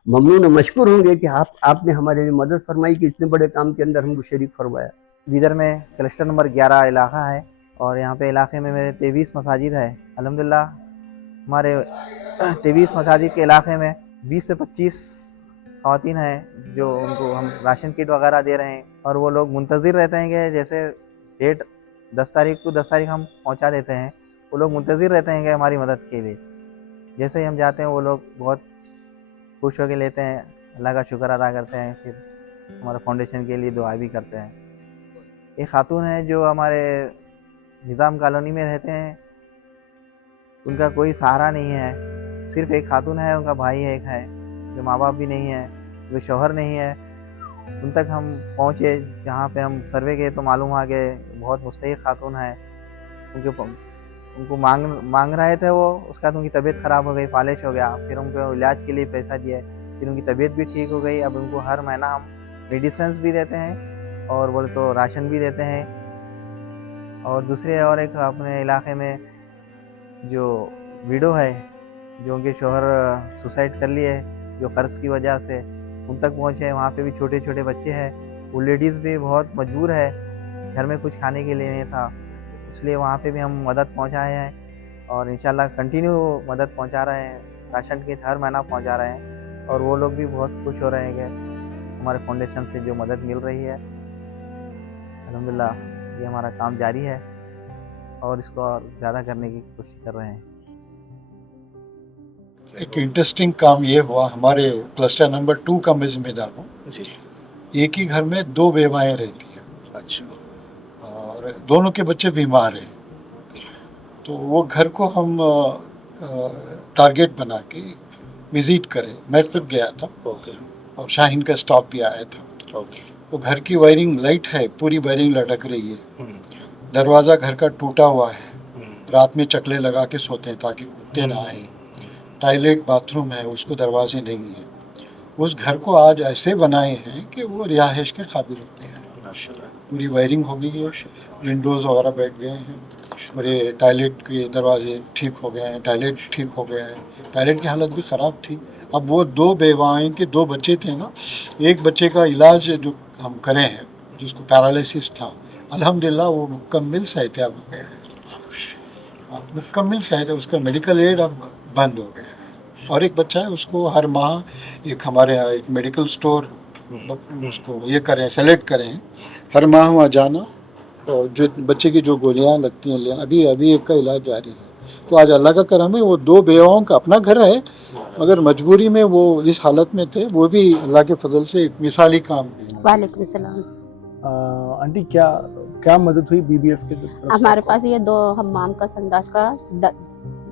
ममनून मशकूर होंगे कि आपने हमारे लिए मदद फरमाई कि इतने बड़े काम के अंदर हमको शरीक फरमाया। बीदर में क्लस्टर नंबर 11 इलाका है और यहाँ पे इलाके में मेरे 23 मसाजिद है। अल्हम्दुलिल्लाह हमारे 23 मसाजिद के इलाके में 20 से 25 ख़वातीन हैं जो उनको हम राशन किट वगैरह दे रहे हैं, और वो लोग मुंतज़िर रहते हैं कि जैसे डेट 10 तारीख को 10 तारीख हम पहुंचा देते हैं, वो लोग मुंतज़िर रहते हैं कि हमारी मदद के लिए। जैसे ही हम जाते हैं वो लोग बहुत खुश होकर लेते हैं, अल्लाह का शुक्र अदा करते हैं, फिर हमारे फाउंडेशन के लिए दुआ भी करते हैं। एक खातून है जो हमारे निज़ाम कॉलोनी में रहते हैं, उनका कोई सहारा नहीं है, सिर्फ एक खातून है, उनका भाई एक है, जो माँ बाप भी नहीं है, जो शौहर नहीं है। उन तक हम पहुँचे, जहाँ पे हम सर्वे किए तो मालूम हुआ कि बहुत मुस्तहिक खातून है, उनको मांग रहे थे वो, उसका तो उनकी तबीयत ख़राब हो गई, फालिश हो गया, फिर उनको इलाज के लिए पैसा दिए, फिर उनकी तबीयत भी ठीक हो गई। अब उनको हर महीना हम मेडिसिन्स भी देते हैं और बोले तो राशन भी देते हैं। और दूसरे और एक अपने इलाके में जो विडो है, जो उनके शौहर सुसाइड कर लिए जो क़र्ज़ की वजह से, उन तक पहुँचे। वहाँ पे भी छोटे छोटे बच्चे हैं, वो लेडीज़ भी बहुत मजबूर है, घर में कुछ खाने के लिए नहीं था, इसलिए वहाँ पे भी हम मदद पहुँचाए हैं और इंशाल्लाह कंटिन्यू मदद पहुँचा रहे हैं। राशन किट हर महीना पहुँचा रहे हैं और वो लोग भी बहुत खुश हो रहे हैं कि हमारे फाउंडेशन से जो मदद मिल रही है। अल्हम्दुलिल्लाह ये हमारा काम जारी है और इसको और ज़्यादा करने की कोशिश कर रहे हैं। एक इंटरेस्टिंग काम ये हुआ, हमारे क्लस्टर नंबर 2 का मैं जिम्मेदार हूँ। एक ही घर में 2 बेवाएँ रहती हैं। अच्छा। और दोनों के बच्चे बीमार हैं, तो वो घर को हम टारगेट बना के विज़िट करें। मैं खुद गया था और शाहीन का स्टाफ भी आया था। वो घर की वायरिंग, लाइट है, पूरी वायरिंग लटक रही है, दरवाज़ा घर का टूटा हुआ है, रात में चकले लगा के सोते हैं ताकि कुत्ते ना आए। टॉयलेट बाथरूम है, उसको दरवाजे नहीं है। उस घर को आज ऐसे बनाए हैं कि वो रिहाइश के काबिल होते हैं। पूरी वायरिंग हो गई है, विंडोज़ वगैरह बैठ गए हैं, पूरे टॉयलेट के दरवाजे ठीक हो गए हैं, टॉयलेट ठीक हो गया है। टॉयलेट की हालत भी ख़राब थी। अब वो 2 बेवाएँ के 2 बच्चे थे ना, एक बच्चे का इलाज जो हम करे हैं, जिसको पैरालिसिस था, अल्हम्दुलिल्लाह वो मुकम्मल सेहतयाब हो गया है। मुकम्मल सेहत, उसका मेडिकल एड अब बंद हो गया है। और एक बच्चा है, उसको हर माह एक हमारे यहाँ एक मेडिकल स्टोर उसको ये करें, सेलेक्ट करें, हर माह वहाँ जाना और जो बच्चे की जो गोलियाँ लगती हैं लेना। अभी एक का इलाज जारी है। तो आज अल्लाह का करम है, वो 2 बेवाओं का अपना घर है, मगर मजबूरी में वो इस हालत में थे, वो भी अल्लाह के फजल से एक मिसाली काम। वालेकुम सलाम। आंटी क्या मदद हुई बीबीएफ के तरफ से? हमारे पास ये 2 हमाम का संडास का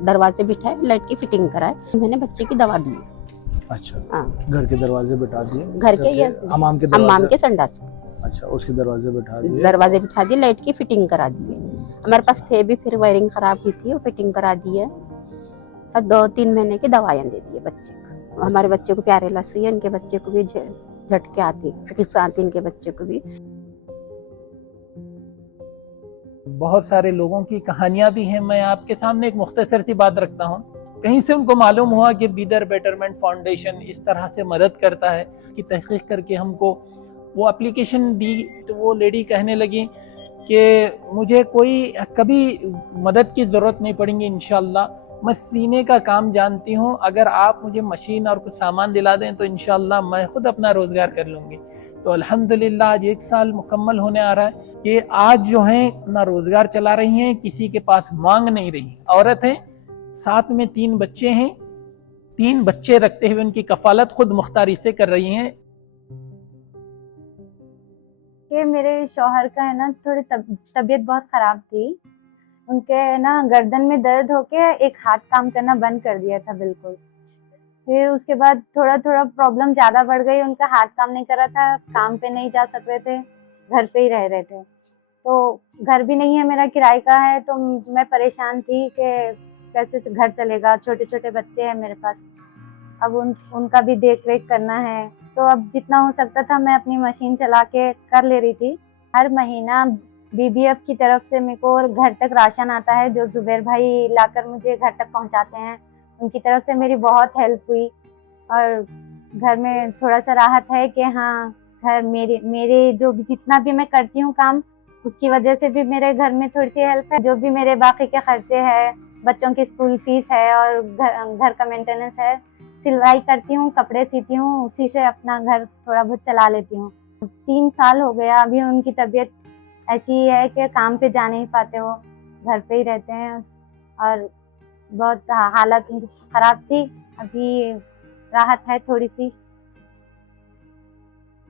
दरवाजे बिठाए, लाइट की फिटिंग कराए, मैंने बच्चे की दवा दी। अच्छा। घर के दरवाजे बिठा दिए, घर के ये हमाम के संडास। अच्छा, उसके दरवाजे बिठा दिए, दरवाजे बिठा दिए, लाइट की फिटिंग करा दी है। हमारे पास थे भी, फिर वायरिंग खराब हुई थी, वो फिटिंग करा दी है और 2-3 महीने की दवाइयाँ दे दी है बच्चे को। हमारे बच्चे को प्यारे लस हुई है, इनके बच्चे को भी झटके आती, फिक्स आती इनके बच्चे को भी। बहुत सारे लोगों की कहानियां भी हैं। मैं आपके सामने एक मुख्तसर सी बात रखता हूँ। कहीं से उनको मालूम हुआ कि बीदर बेटरमेंट फाउंडेशन इस तरह से मदद करता है, कि तहकीक करके हमको वो एप्लीकेशन दी, तो वो लेडी कहने लगी कि मुझे कोई कभी मदद की ज़रूरत नहीं पड़ेगी, इंशाल्लाह मैं सीने का काम जानती हूँ, अगर आप मुझे मशीन और कुछ सामान दिला दें तो इंशाल्लाह मैं खुद अपना रोज़गार कर लूँगी। तो अल्हम्दुलिल्लाह आज 1 साल मुकम्मल होने आ रहा है कि आज जो हैं अपना रोज़गार चला रही हैं, किसी के पास मांग नहीं रही। औरत हैं, साथ में 3 बच्चे हैं, 3 बच्चे रखते हुए उनकी कफालत खुद मुख्तारी से कर रही हैं। कि मेरे शौहर का है ना, थोड़ी तबीयत बहुत ख़राब थी, उनके ना गर्दन में दर्द होके एक हाथ काम करना बंद कर दिया था बिल्कुल। फिर उसके बाद थोड़ा प्रॉब्लम ज़्यादा बढ़ गई, उनका हाथ काम नहीं कर रहा था, काम पे नहीं जा सक रहे थे, घर पे ही रह रहे थे। तो घर भी नहीं है, मेरा किराए का है, तो मैं परेशान थी कि कैसे घर चलेगा, छोटे छोटे बच्चे हैं मेरे पास, अब उनका भी देख रेख करना है। तो अब जितना हो सकता था मैं अपनी मशीन चला के कर ले रही थी। हर महीना बीबीएफ की तरफ से मेरे को घर तक राशन आता है, जो जुबैर भाई लाकर मुझे घर तक पहुंचाते हैं। उनकी तरफ से मेरी बहुत हेल्प हुई और घर में थोड़ा सा राहत है कि हाँ, घर मेरे जो भी जितना भी मैं करती हूँ काम, उसकी वजह से भी मेरे घर में थोड़ी सी हेल्प है। जो भी मेरे बाकी के खर्चे हैं, बच्चों की स्कूल फीस है और घर का मेंटेनेंस है, सिलाई करती हूँ, कपड़े सीती हूँ, उसी से अपना घर थोड़ा बहुत चला लेती हूँ। 3 साल हो गया, अभी उनकी तबीयत ऐसी है कि काम पे जा नहीं पाते, वो घर पे ही रहते हैं और बहुत हालत उनकी खराब थी। अभी राहत है थोड़ी सी।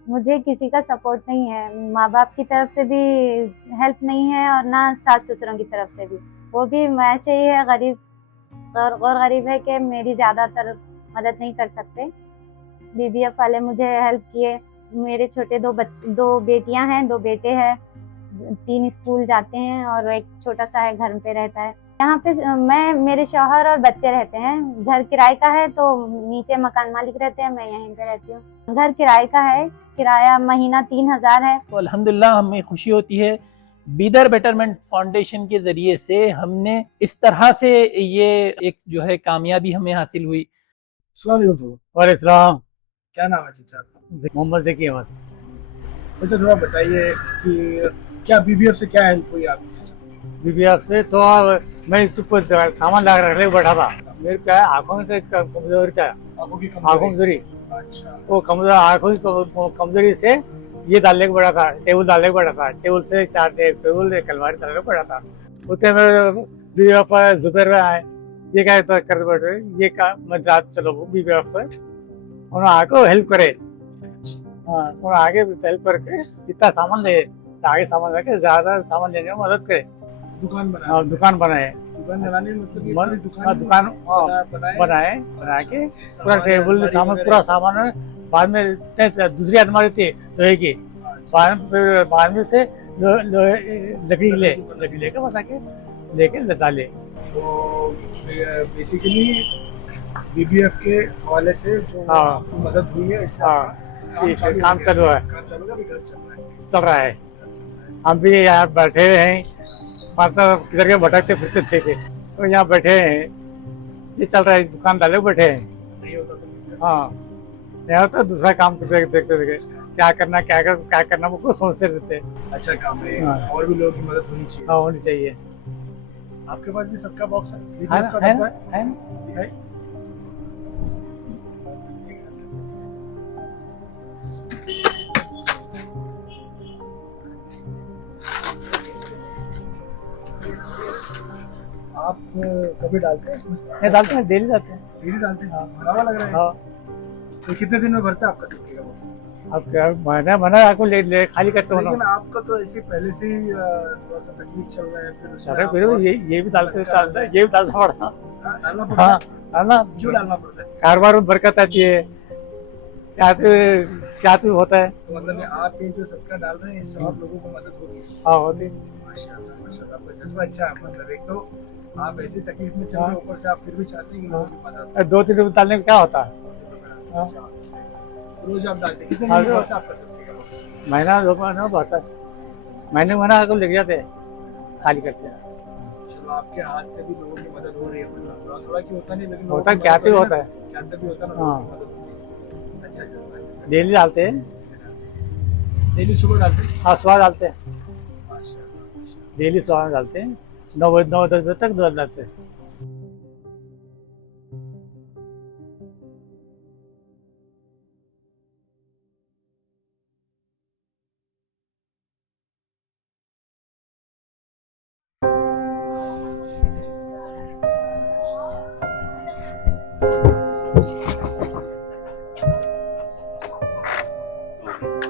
मुझे किसी का सपोर्ट नहीं है, माँ बाप की तरफ से भी हेल्प नहीं है और ना सास ससुरों की तरफ से भी। वो भी वैसे ही है, गरीब और गरीब है कि मेरी ज़्यादातर मदद नहीं कर सकते। बीबीएफ वाले मुझे हेल्प किए। मेरे छोटे 2 बेटियां हैं, 2 बेटे हैं, 3 स्कूल जाते हैं और एक छोटा सा है घर पे रहता है। यहाँ पे मैं, मेरे शौहर और बच्चे रहते हैं। घर किराए का है तो नीचे मकान मालिक रहते हैं, मैं यहीं पे रहती हूँ। घर किराए का है, किराया महीना 3000 है। तो अल्हम्दुलिल्लाह हमें खुशी होती है, बीदर बेटरमेंट फाउंडेशन के जरिए से हमने इस तरह से ये एक जो है कामयाबी हमें हासिल हुई। वालेकुम। क्या नाम है चाचा? मोहम्मद ज़की अहमद। चाचा थोड़ा बताइए कि क्या बीबीएफ से क्या हेल्प हुई आपकी? बीबीएफ से तो मैं ऊपर सामान ला रखने बैठा था, मेरे क्या आँखों में कमजोरी था, आँखों की कमजोरी। अच्छा। वो कमजोर आँखों की कमजोरी से ये डालने को पड़ा था, टेबल डालने को पड़ा था, टेबल से 4 टेबल एक अलमारी डालने को पड़ा था। उतने में बीबीएफ पर दोपहर में आए, ये क्या कर बैठे, ये का मैं रात चलो बीबीएफ पर उन्होंने आके हेल्प करे। हाँ, उन्होंने आगे हेल्प करके जितना सामान ले आगे सामान लेके ज्यादा सामान लेने में मदद करे। दुकान बनाए। हाँ, दुकान बनाए। दुकान बनाने मतलब ये पूरी दुकान बनाए के पूरा टेबल सामान पूरा सामान बाद में दूसरी अलमारी थी लोहे की, बाद में से लकड़ी लेके बना के लेके डाले। तो बेसिकली बीबीएफ के हवाले से जो आपको मदद हुई है, इससे काम चालू है, चल रहा है। हम भी यहाँ बैठे हैं, किधर के भटकते फिरते थे तो यहाँ बैठे हैं, ये चल रहा है, दुकान डाले बैठे हैं। नहीं होता तो हाँ, यहाँ तो दूसरा काम देखते क्या करना वो सोचते रहते। अच्छा काम है। और भी लोगों की मदद होनी चाहिए। हाँ, होनी चाहिए। आपके पास भी सबका बॉक्स है? है ना? दिखाई। आप कभी डालते हैं इसमें? डालते हैं, डेली डालते हैं। डेली डालते हैं? भरा हुआ लग रहा है। हाँ। तो कितने दिन में भरता है आपका सबके का बॉक्स? अब क्या महीना आपको ले खाली करते हो ना। लेकिन आपका तो ऐसे पहले से ही थोड़ा सा तकलीफ चल रहा है, फिर ये भी डालते ये भी डालना पड़ता। डालना पड़ता है। हाँ, डालना। क्यों डालना पड़ता है? कारोबार में बरकत आती है, क्या तो होता है। तो मतलब आप ये जो सबका डाल रहे हैं, इससे और लोगों को मदद होगी? हाँ, होती। माशाल्लाह माशाल्लाह, आपका जज्बा अच्छा है। मतलब एक तो आप ऐसी तकलीफ में चल रहे हो, ऊपर से आप फिर भी चाहते हैं कि लोगों की मदद। 2-3 रुपये डालने में क्या होता है? रोज आप डालते हैं? कितने दिन में होता है आपका सबके का बॉक्स? महीना 2 महीना बढ़ता है, महीना आपको लग जाते हैं, खाली करते हैं। चलो आपके हाथ से भी लोगों की मदद हो रही है, मतलब थोड़ा की होता नहीं, लेकिन होता क्या तो होता है, क्या भी होता है ना। अच्छा, डेली डालते हैं। डेली सुबह डालते हैं? हाँ, सुबह डालते हैं, डेली सुबह डालते हैं। 9-10 बजे तक डालते हैं।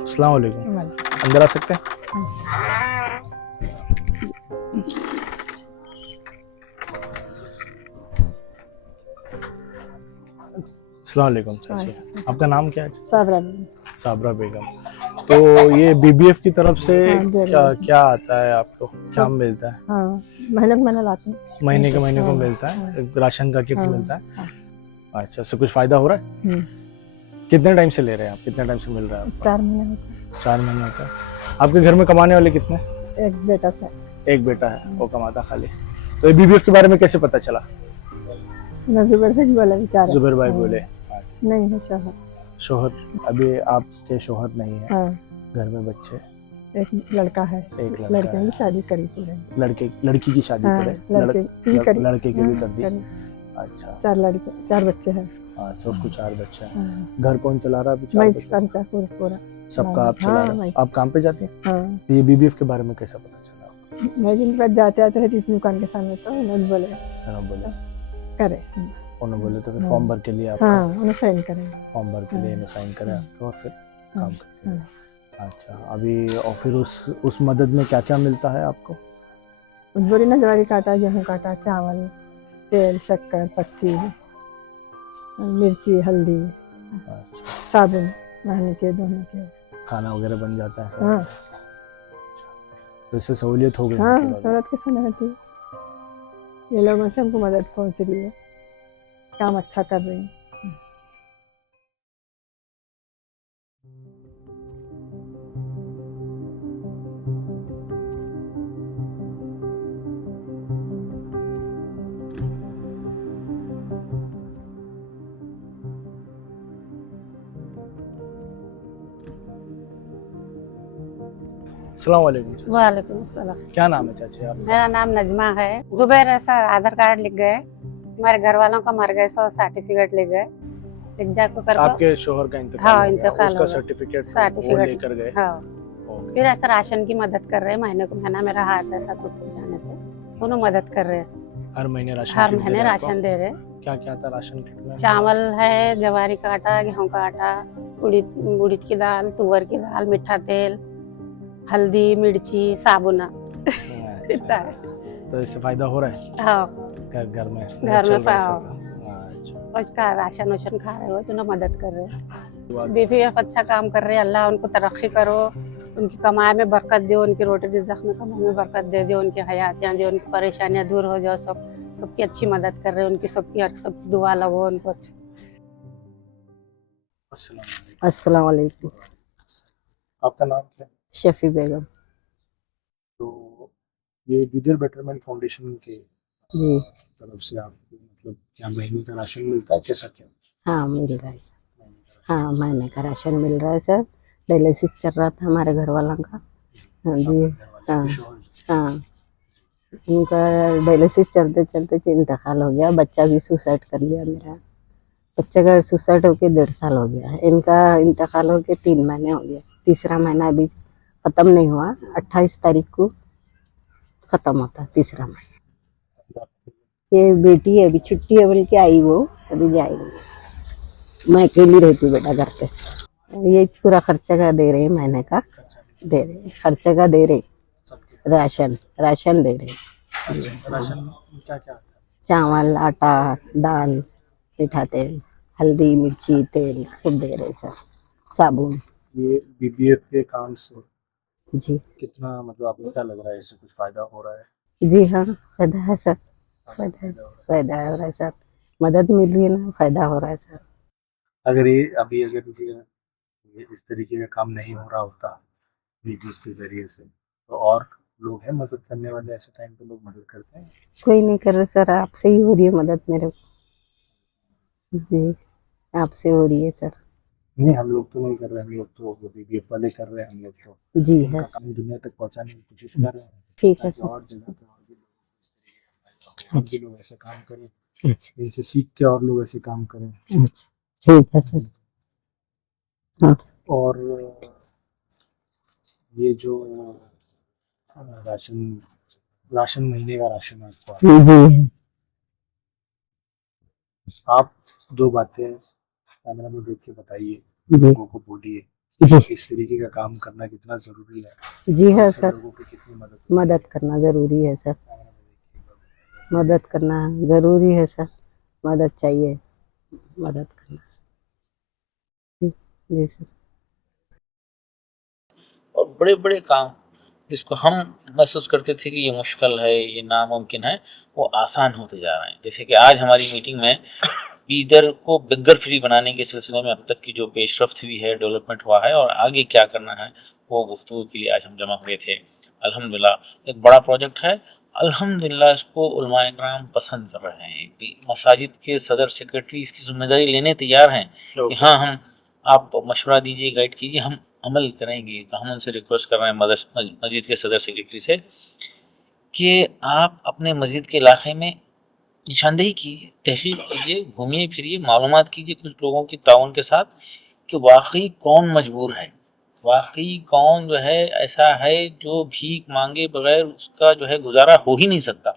अस्सलाम वालेकुम। अंदर आ सकते हैं? अस्सलाम वालेकुम चाची, आपका नाम क्या है? साबरा बेगम। तो ये बीबीएफ की तरफ से क्या आता है आपको, क्या मिलता है? हाँ, महीने लाते हैं। महीने के महीने को मिलता है, राशन का किट मिलता है। अच्छा, से कुछ फायदा हो रहा है? कितने टाइम से ले रहे हैं आप, कितने टाइम से मिल रहा है? 4 महीने होता है। 4 महीने होता है। आपके घर में कमाने वाले कितने? एक बेटा से। एक बेटा है, वो कमाता खाली। तो ये बीबीएफ के बारे में कैसे पता चला? जुबैर भाई बोला बेचारा। जुबैर भाई बोले? नहीं है शौहर। शौहर? अभी आपके शौहर नहीं है? हाँ। घर में बच्चे? एक लड़का है। एक लड़के की शादी करी पूरे। लड़की की शादी करे? लड़के की भी कर दी। अच्छा 4 लड़के 4 बच्चे हैं उसको। अच्छा, उसको 4 बच्चे हैं। हाँ। घर कौन चला रहा है अभी 4 मैं बच्चों खर्चा पूरा पूरा सबका आप चला हाँ, रहे मैं हैं? आप काम पे जाती हैं? हाँ। तो ये बीबीएफ के बारे में कैसा पता चला आपको? मैं जिनके पास जाते आते रहती थी दुकान के सामने, तो उन्होंने बोले उन्होंने बोले करे। उन्होंने बोले तो फिर हाँ। फॉर्म भर के लिए आप हाँ, उन्हें साइन करेंगे। फॉर्म भर के लिए हाँ। इन्हें साइन करें आपको और फिर हाँ, काम करते हैं। हाँ। अच्छा, अभी और फिर उस मदद में क्या क्या मिलता है आपको? बोरी ना ज्वारी काटा, गेहूँ काटा, चावल, तेल, शक्कर, पत्ती, मिर्ची, हल्दी, अच्छा, साबुन नहाने के धोने के। खाना वगैरह बन जाता है सब? हाँ। तो इससे सहूलियत हो गई हाँ, मतलब अभी? जरूरत किसान रहती है। ये लोगों से हमको मदद पहुँच रही है, काम अच्छा कर रही है। अस्सलाम वालेकुम। वालेकुम सलाम। क्या नाम है चाची आप? मेरा नाम नजमा है। जुबैर है सर, आधार कार्ड लिख गए, हमारे घर वालों का मर गए, सो सर्टिफिकेट लिख गए, लिख जाको करके। आपके शोहर का इंतकाल हाँ, हो गया, इंतकाल उसका हो गया। सर्टिफिकेट वो लेकर गए? हाँ। फिर ऐसा राशन की मदद कर रहे हैं, महीने को महीना मेरा हाथ ऐसा टूट जाने से दोनों मदद कर रहे हैं। हर महीने राशन हर किट दे महीने रहे हैं आपको? राशन दे रहे। क्या क्या था राशन किट में? चावल है, जवारी का आटा, गेहूं का आटा, उड़द की दाल, तुअर की दाल, मीठा तेल, हल्दी, मिर्ची, साबुन इतना है। तो इससे फायदा हो रहा है हाँ, घर में? घर चल में रहा है पाओ सब? अच्छा, और का राशन वाशन खा रहे हो तो मदद कर रहे हैं। बीबीएफ अच्छा काम कर रहे हैं, अल्लाह उनको तरक्की करो, उनकी कमाई में बरकत दे, उनकी रोटी रिज़्क़ में कमाई में बरकत दे दे, उनकी हयातियाँ दे, उनकी परेशानियाँ दूर हो जाओ, सबकी अच्छी मदद कर रहे हैं, उनकी सबकी दुआ लगो उनको। अस्सलाम वालेकुम। आपका नाम क्या है? शफी बेगम। तो ये बीदर बेटरमेंट फाउंडेशन के जी तरफ से आपको मतलब क्या महीने का राशन मिलता है, कैसा क्या? हाँ, मिल रहा है सर। हाँ, महीने का राशन मिल रहा है सर। डायलिसिस चल रहा था हमारे घर वालों का। हाँ जी। हाँ हाँ, उनका डायलिसिस चलते चलते इंतकाल हो गया। बच्चा भी सुसाइड कर लिया मेरा। बच्चे का सुसाइड होके 1.5 साल हो गया। इनका इंतकाल होके 3 महीने हो गया। तीसरा महीना अभी ख़त्म नहीं हुआ, 28 तारीख को ख़त्म होता तीसरा महीना। ये बेटी है, अभी छुट्टी है बोल के आई, वो अभी जाएगी। मैं अकेली रहती हूँ बेटा घर पे। ये पूरा खर्चे का दे रहे हैं, महीने का दे रहे हैं, खर्चे का दे रहे, राशन दे रहे। राशन क्या क्या? चावल, आटा, दाल, मीठा तेल, हल्दी, मिर्ची, तेल सब दे रहे सर। साबुन। ये बीबीएफ के काम से जी कितना मतलब आपको क्या लग रहा है, इससे कुछ फायदा हो रहा है? जी हाँ, फायदा है सर। फायदा हो रहा है सर। मदद मिल रही है ना, फायदा हो रहा है सर। अगर ये इस तरीके का काम नहीं हो रहा होता बीबीएफ के जरिए से, तो और लोग हैं मदद करने वाले? ऐसे टाइम पे लोग मदद करते हैं? कोई नहीं कर रहा सर, आपसे ही हो रही है मदद मेरे को। जी, आपसे हो रही है सर। नहीं, हम लोग तो नहीं कर रहे, हम लोग तो बीबीएफ वाले कर रहे हैं। हम लोग तो जी उनका है। काम दुनिया तक पहुंचाने की कोशिश कर रहे हैं, ठीक है ताकि सर। और जगह पे और भी लोग ऐसे काम करें, इनसे सीख के और लोग ऐसे काम करें। ठीक है सर। हाँ। और ये जो राशन महीने का राशन आपको आता है, जी है। आप 2 बातें कैमरा में देख के बताइए, जी। लोगों को बोलिए जी। इस तरीके का काम करना कितना जरूरी है। जी है इससे सर, लोगों की कितनी मदद करना ज़रूरी है सर। मदद करना ज़रूरी है सर, मदद चाहिए, मदद करना। जी सर। और बड़े बड़े काम जिसको हम महसूस करते थे कि ये मुश्किल है, ये नामुमकिन है, वो आसान होते जा रहे हैं। जैसे कि आज हमारी मीटिंग में बीदर को बिगर फ्री बनाने के सिलसिले में अब तक की जो पेशरफ्त हुई है, डेवलपमेंट हुआ है और आगे क्या करना है, वो गुफ्तगू के लिए आज हम जमा हुए थे। अल्हम्दुलिल्लाह एक बड़ा प्रोजेक्ट है। अल्हम्दुलिल्लाह इसको उलमा इकराम पसंद कर रहे हैं। मसाजिद के सदर सेक्रेटरी इसकी जिम्मेदारी लेने तैयार हैं कि हाँ, हम आप मशवरा दीजिए, गाइड कीजिए, हम अमल करेंगे। तो हम उनसे रिक्वेस्ट कर रहे हैं मस्जिद के सदर सेक्रेटरी से कि आप अपने मस्जिद के इलाके में निशानदेही कीजिए, तहकीक कीजिए, घूमिए फिरिए, मालूमात कीजिए कुछ लोगों की ताउन के साथ कि वाकई कौन मजबूर है, वाकई कौन जो है ऐसा है जो भीख मांगे बगैर उसका जो है गुजारा हो ही नहीं सकता,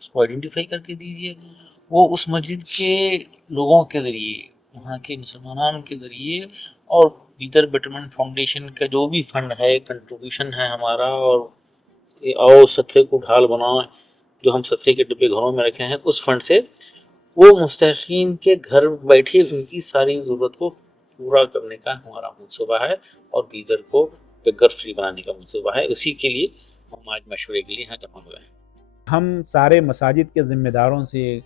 उसको आइडेंटिफाई करके दीजिए। वो उस मस्जिद के लोगों के ज़रिए, वहाँ के मुसलमानों के ज़रिए और बीदर बेटरमेंट फाउंडेशन का जो भी फंड है, कंट्रीब्यूशन है हमारा, और आओ सत्थे को ढाल बनाओ, जो हम सत्थे के डिब्बे घरों में रखे हैं, उस फंड से वो मुस्तहीन के घर बैठे उनकी सारी ज़रूरत को पूरा करने का हमारा मनसूबा है और बीदर को बेघर फ्री बनाने का मनसूबा है। उसी के लिए हम आज मशवरे के लिए यहाँ जमा हुए हैं। हम सारे मसाजिद के ज़िम्मेदारों से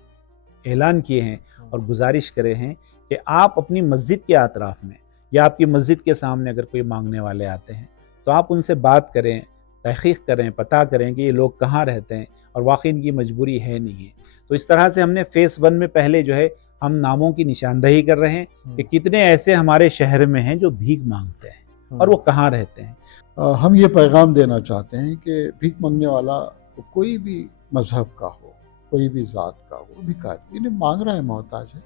ऐलान किए हैं और गुजारिश करे हैं कि आप अपनी मस्जिद के अतराफ़ में या आपकी मस्जिद के सामने अगर कोई मांगने वाले आते हैं तो आप उनसे बात करें, तहक़ीक़ करें, पता करें कि ये लोग कहाँ रहते हैं और वाकई इनकी मजबूरी है नहीं है। तो इस तरह से हमने फ़ेज़ 1 में पहले जो है हम नामों की निशानदही कर रहे हैं कि कितने ऐसे हमारे शहर में हैं जो भीख मांगते हैं और वो कहाँ रहते हैं। हम ये पैगाम देना चाहते हैं कि भीख मांगने वाला कोई भी मज़हब का हो, कोई भी ज़ात का हो, भिखारी इन्हें मांग रहा है, मोहताज है,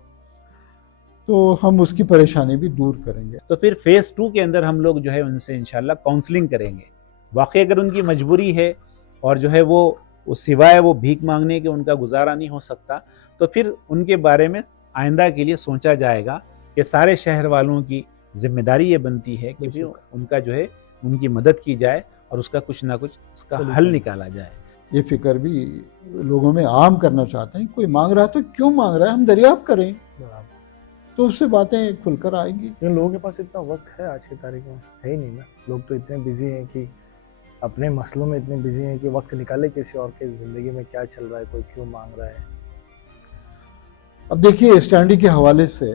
तो हम उसकी परेशानी भी दूर करेंगे। तो फिर फ़ेज़ 2 के अंदर हम लोग जो है उनसे इंशाल्लाह काउंसलिंग करेंगे। वाकई अगर उनकी मजबूरी है और जो है वो सिवाय वो भीख मांगने के उनका गुजारा नहीं हो सकता, तो फिर उनके बारे में आइंदा के लिए सोचा जाएगा कि सारे शहर वालों की जिम्मेदारी ये बनती है कि भी उनका जो है उनकी मदद की जाए और उसका कुछ ना कुछ उसका हल निकाला जाए। ये फिक्र भी लोगों में आम करना चाहते हैं। कोई मांग रहा है तो क्यों मांग रहा है, हम दरियाफ्त करें, तो उससे बातें खुलकर आएंगी। लेकिन लोगों के पास इतना वक्त है आज की तारीख में है ही नहीं ना। लोग तो इतने बिजी हैं कि अपने मसलों में इतने बिजी हैं कि वक्त निकाले किसी और के ज़िंदगी में क्या चल रहा है, कोई क्यों मांग रहा है। अब देखिए, स्टैंडी के हवाले से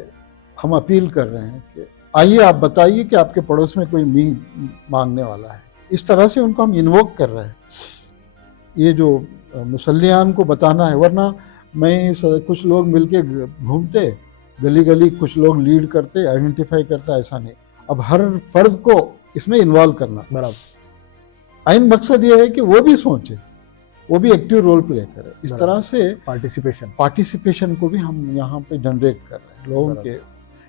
हम अपील कर रहे हैं कि आइए आप बताइए कि आपके पड़ोस में कोई मांगने वाला है। इस तरह से उनको हम इन्वोक कर रहे हैं। ये जो मुसल्लियान को बताना है, वरना मैं कुछ लोग मिलके घूमते गली गली, कुछ लोग लीड करते, आइडेंटिफाई करता, ऐसा नहीं। अब हर फर्द को इसमें इन्वॉल्व करना बराबर। आइन मकसद ये है कि वो भी सोचे, वो भी एक्टिव रोल प्ले करे। इस तरह से पार्टिसिपेशन को भी हम यहाँ पे जनरेट कर रहे हैं, लोगों के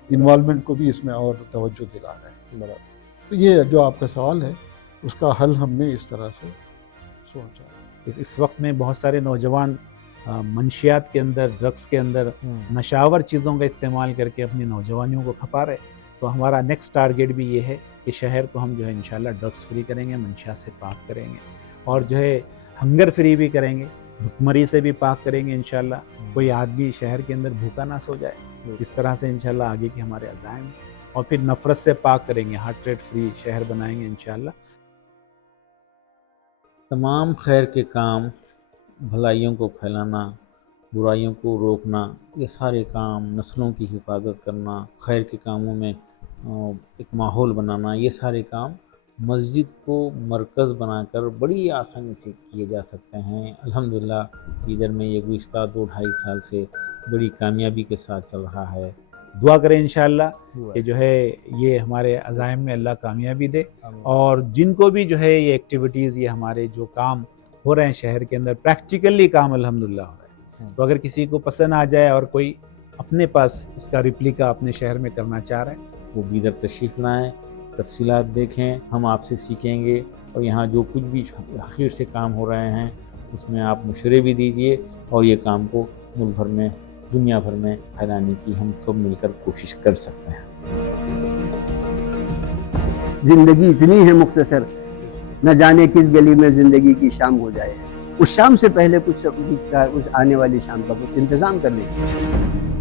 इन्वॉल्वमेंट को भी इसमें और तवज्जो दिला रहे हैं। तो ये जो आपका सवाल है उसका हल हमने इस तरह से सोचा। इस वक्त में बहुत सारे नौजवान मंशियात के अंदर, ड्रग्स के अंदर, नशावर चीज़ों का इस्तेमाल करके अपनी नौजवानियों को खपा रहे। तो हमारा नेक्स्ट टारगेट भी ये है कि शहर को हम जो है इंशाल्लाह ड्रग्स फ्री करेंगे, मंशियात से पाक करेंगे और जो है हंगर फ्री भी करेंगे, भुखमरी से भी पाक करेंगे इंशाल्लाह। कोई आदमी शहर के अंदर भूखा ना सो जाए, इस तरह से इंशाल्लाह आगे के हमारे अज़ाइम। और फिर नफ़रत से पाक करेंगे, हार्ट रेट फ्री शहर बनाएंगे इंशाल्लाह। तमाम खैर के काम, भलाइयों को फैलाना, बुराइयों को रोकना, ये सारे काम, नस्लों की हिफाजत करना, खैर के कामों में एक माहौल बनाना, ये सारे काम मस्जिद को मरकज़ बनाकर बड़ी आसानी से किए जा सकते हैं। अल्हम्दुलिल्लाह इधर में ये गुज़िश्ता 2-2.5 साल से बड़ी कामयाबी के साथ चल रहा है। दुआ करें इंशाअल्लाह कि जो है ये हमारे अज़ाइम में अल्लाह कामयाबी दे, और जिनको भी जो है ये एक्टिविटीज़, ये हमारे जो काम हो रहे हैं शहर के अंदर, प्रैक्टिकली काम अल्हम्दुलिल्लाह हो रहा है। तो अगर किसी को पसंद आ जाए और कोई अपने पास इसका रिप्लिका अपने शहर में करना चाह रहे हैं, वो बीदर तशरीफ़ लाएँ, तफसीलात देखें, हम आपसे सीखेंगे। और यहाँ जो कुछ भी आखिर से काम हो रहे हैं उसमें आप मशवरे भी दीजिए और ये काम को मुल्क भर में, दुनिया भर में फैलाने की हम सब मिलकर कोशिश कर सकते हैं। ज़िंदगी इतनी है मुख्तसर, न जाने किस गली में ज़िंदगी की शाम हो जाए। उस शाम से पहले कुछ आने वाली शाम का कुछ इंतज़ाम कर लीजिए।